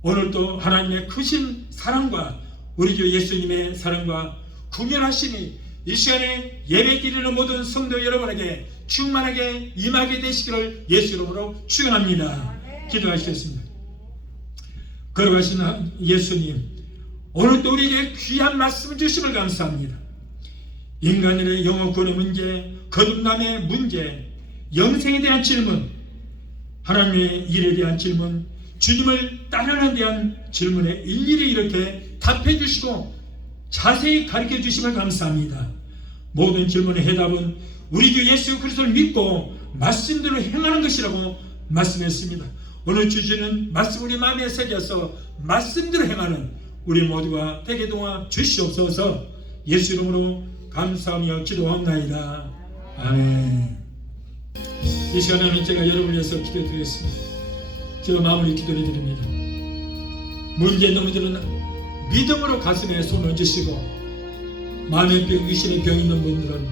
오늘도 하나님의 크신 사랑과 우리 주 예수님의 사랑과 궁연하심이 이 시간에 예배 드리는 모든 성도 여러분에게 충만하게 임하게 되시기를 예수 이름으로 축원합니다. 기도하시겠습니다. 걸어가신 예수님, 오늘도 우리에게 귀한 말씀을 주심을 감사합니다. 인간의 영혼권의 문제, 거듭남의 문제, 영생에 대한 질문, 하나님의 일에 대한 질문, 주님을 따르는 데 대한 질문에 일일이 이렇게 답해 주시고 자세히 가르쳐 주심을 감사합니다. 모든 질문의 해답은 우리 주 예수 그리스도를 믿고 말씀대로 행하는 것이라고 말씀했습니다. 오늘 주시는 말씀 우리 마음에 새겨서 말씀대로 행하는 우리 모두가 되게 도와 주시옵소서. 예수 이름으로 감사하며 기도합나이다. 아멘. 이 시간에는 제가 여러분을 위해서 기도드리겠습니다. 제가 마무리 기도를 드립니다. 문제 있는 분들은 믿음으로 가슴에 손을 얹으시고, 마음의 병, 의심의 병 있는 분들은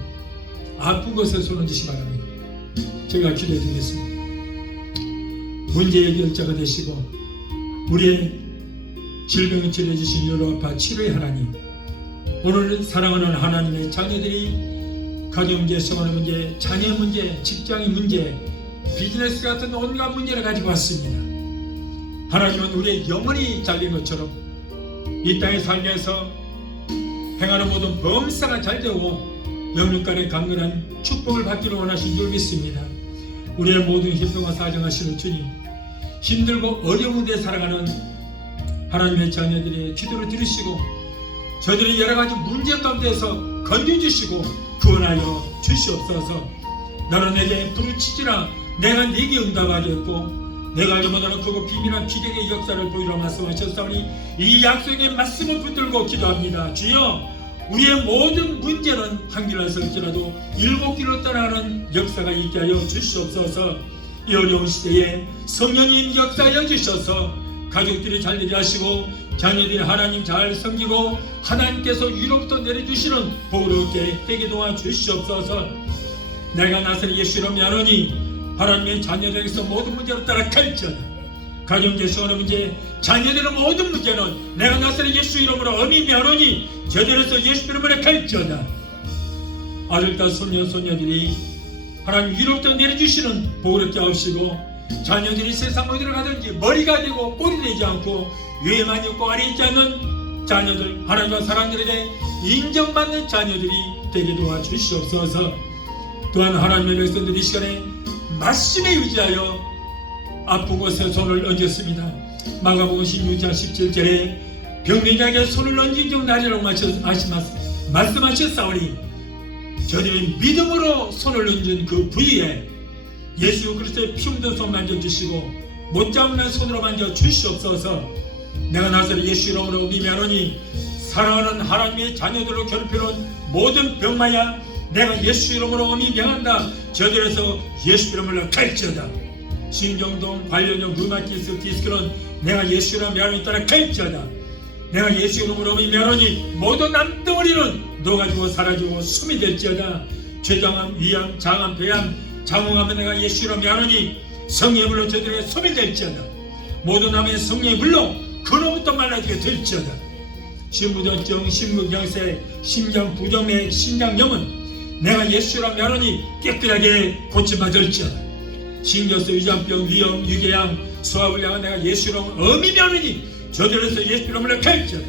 아픈 것에 손을 얹으시기 바랍니다. 제가 기도해 드리겠습니다. 문제 해결자가 되시고 우리의 질병을 치료해 주신 여호와 치료의 하나님, 오늘 사랑하는 하나님의 자녀들이 가정문제, 생활의 문제, 자녀 문제, 직장의 문제, 비즈니스 같은 온갖 문제를 가지고 왔습니다. 하나님은 우리의 영혼이 잘린 것처럼 이 땅에 살면서 행하는 모든 범사가 잘 되고 영육간의 강건한 축복을 받기를 원하신 줄 믿습니다. 우리의 모든 힘들고 사정하시는 주님, 힘들고 어려운 데 살아가는 하나님의 자녀들의 기도를 들으시고 저들의 여러가지 문제 가운데에서 건져주시고 구원하여 주시옵소서. 너는 내게 부르짖으라 내가 네게 응답하겠고 내가 알지 못하는 크고 비밀한 기적의 역사를 보이라 말씀하셨사오니 이 약속의 말씀을 붙들고 기도합니다. 주여, 우리의 모든 문제는 한 길로 설지라도 7길로 따라가는 역사가 있게 하여 주시옵소서. 이 어려운 시대에 성령님 역사하여 주셔서 가족들이 잘 되게 하시고 자녀들이 하나님 잘 섬기고 하나님께서 위로부터 내려주시는 복을 얻게 되게 도와 주시옵소서. 내가 나서는 예수 이름으로 명하노니 하나님의 자녀들에게서 모든 문제로 따라갈지어다. 가정제, 생활의 문제, 자녀들의 모든 문제는 내가 나서는 예수 이름으로 엄히 명하노니 저들에서 예수 이름으로 갈지어다. 아들과 손녀, 손녀들이 하나님 위로부터 내려주시는 복을 얻게 하시고 자녀들이 세상 어디로 가든지 머리가 되고 꼴이 되지 않고 위에만 있고 아래 있지 않는 자녀들, 하나님과 사람들에게 인정받는 자녀들이 되게 도와주시옵소서. 또한 하나님의 백성들이 이 시간에 말씀에 의지하여 아픈 곳에 손을 얹었습니다. 마가복음 16장 17절에 병명에게 손을 얹은 적 나리라고 말씀하셨사오니 저들이 믿음으로 손을 얹은 그 부위에 예수 그리스도의 피 묻은 손 만져주시고 못 잡는 손으로 만져주시옵소서. 내가 나서는 예수 이름으로 미면하노니 사랑하는 하나님의 자녀들로 괴롭히는 모든 병마야 내가 예수 이름으로 엄히 명한다. 저들에서 예수 이름으로 갈지어다. 신경동, 관련형, 류마티스, 디스크는 내가 예수 이름으로 명하노니 따라 갈지어다. 내가 예수 이름으로 엄히 명하노니 모든 남덩어리는 녹아지고 사라지고 숨이 될지어다. 췌장암, 위암, 장암, 폐암, 장후암은 내가 예수 이름으로 명하노니 성령의 불로 저들에게 숨이 될지어다. 모든 암의 성령의 불로 근원부터 말라지게 될지어다. 심부전증, 심근경색, 심장 부정맥, 심장염은 내가 예수라 명하노니 깨끗하게 고침받을지어다. 신경성, 위장병, 위염, 유궤양, 소화불량은 내가 예수로 엄히 명하노니 저들에서 예수 이름으로 갈지어다.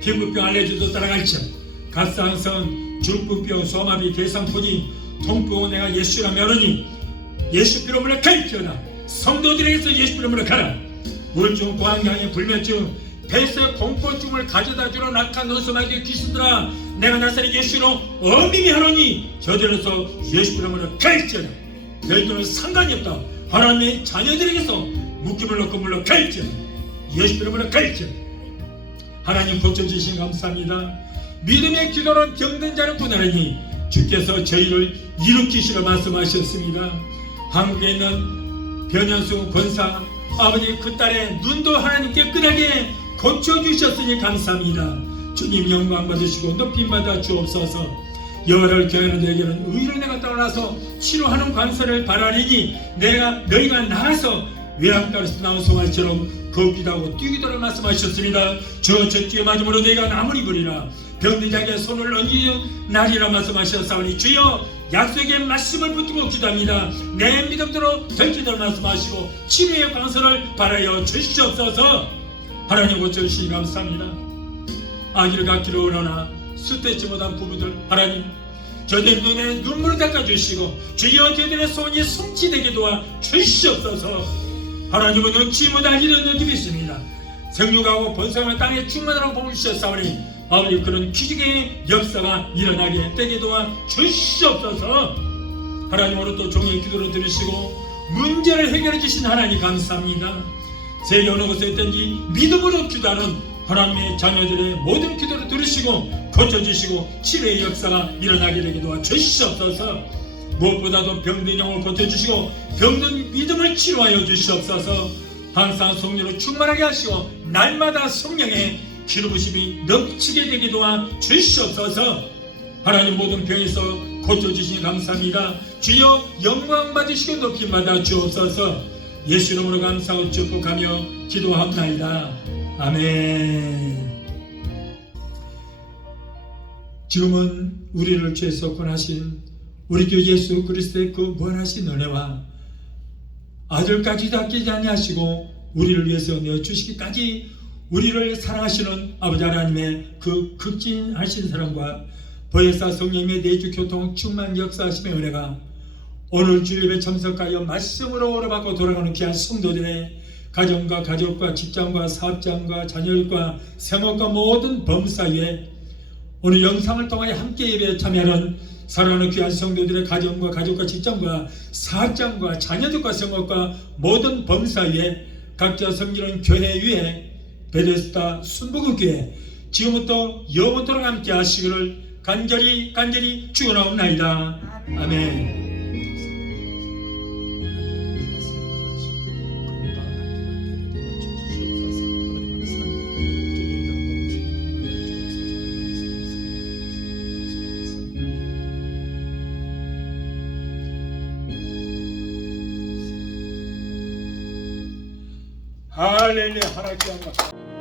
피부병, 알레르기도 따라갈지어다. 가스항선, 중풍병, 소아마비, 대상포진, 통풍은 내가 예수라 명하노니 예수 이름으로 갈지어다. 성도들에게서 예수 이름으로 가라. 우울증, 고환경의 불면증, 폐쇄 공포증을 가져다 주러 낙한 노소마귀 귀신들아 내가 나사렛 예수로 엄히 명하노니 저들에서 예수 이름으로 갈지어다. 별도는 상관이 없다. 하나님의 자녀들에게서 묶임을 놓고 물러 갈지어다. 예수 이름으로 갈지어다. 하나님 고쳐주신 감사합니다. 믿음의 기도로 병든 자를 구하느니 주께서 저희를 일으키시라 말씀하셨습니다. 한국에 있는 변현수 권사 아버지 그 딸의 눈도 하나님 깨끗하게 고쳐주셨으니 감사합니다. 주님 영광 받으시고 높임 받아 주옵소서. 여호와를 경외하는 너에게는 의로 내가 떠나서 치료하는 관세를 바라리니 너희가 나가서 외양가에서 나온 송아지처럼 걷기도 하고 뛰기도 하라 말씀하셨습니다. 저 뒤에 맞음으로 너희가 나무리 버리라. 병든 자에게 손을 얹는 날이라 말씀하셨사오니 주여 약속의 말씀을 붙들고 기도합니다. 내 믿음대로 될지도 말씀하시고 치료의 관세를 바라여 주시옵소서. 하나님 고쳐주시니 감사합니다. 아기를 갖기를 원하나 수태치 못한 부부들 하나님 저들 눈에 눈물을 닦아주시고 주여 저들의 손이 성취되게 도와 주시옵소서. 하나님은 눈치 못할 일은 느낌이 있습니다. 생육하고 번성을 땅에 충만하라고 보내주셨사오니 아버지 그런 기적의 역사가 일어나게 되게 도와 주시옵소서. 하나님 오늘 또 종의 기도를 들으시고 문제를 해결해 주신 하나님 감사합니다. 세계 어느 곳에 있든지 믿음으로 기도하는 하나님의 자녀들의 모든 기도를 들으시고 고쳐주시고 치료의 역사가 일어나게 되게 도와 주시옵소서. 무엇보다도 병든 영을 고쳐주시고 병든 믿음을 치료하여 주시옵소서. 항상 성령으로 충만하게 하시고 날마다 성령의 기름부심이 넘치게 되게 도와 주시옵소서. 하나님 모든 병에서 고쳐주시니 감사합니다. 주여 영광 받으시고 높임 받아 주옵소서. 예수 이름으로 감사하고 축복하며 기도합나이다. 아멘. 지금은 우리를 죄에서 구원하신 우리 주 예수 그리스도의 그 무한하신 은혜와 아들까지도 아끼지 아니하시고 우리를 위해서 내어주시기까지 우리를 사랑하시는 아버지 하나님의 그 극진하신 사랑과 보혜사 성령의 내주 교통 충만 역사하심의 은혜가 오늘 주일에 참석하여 말씀으로 오래받고 돌아가는 귀한 성도들의 가정과 가족과 직장과 사업장과 자녀들과 생업과 모든 범사 위에 오늘 영상을 통하여 함께 예배에 참여하는 사랑하는 귀한 성도들의 가정과 가족과 직장과 사업장과 자녀들과 생업과 모든 범사 위에 각자 섬기는 교회 위에 베데스다 순복음교회 지금부터 영원토록 함께 하시기를 간절히 축원하옵나이다. 아멘. 할렐루야. 하나님께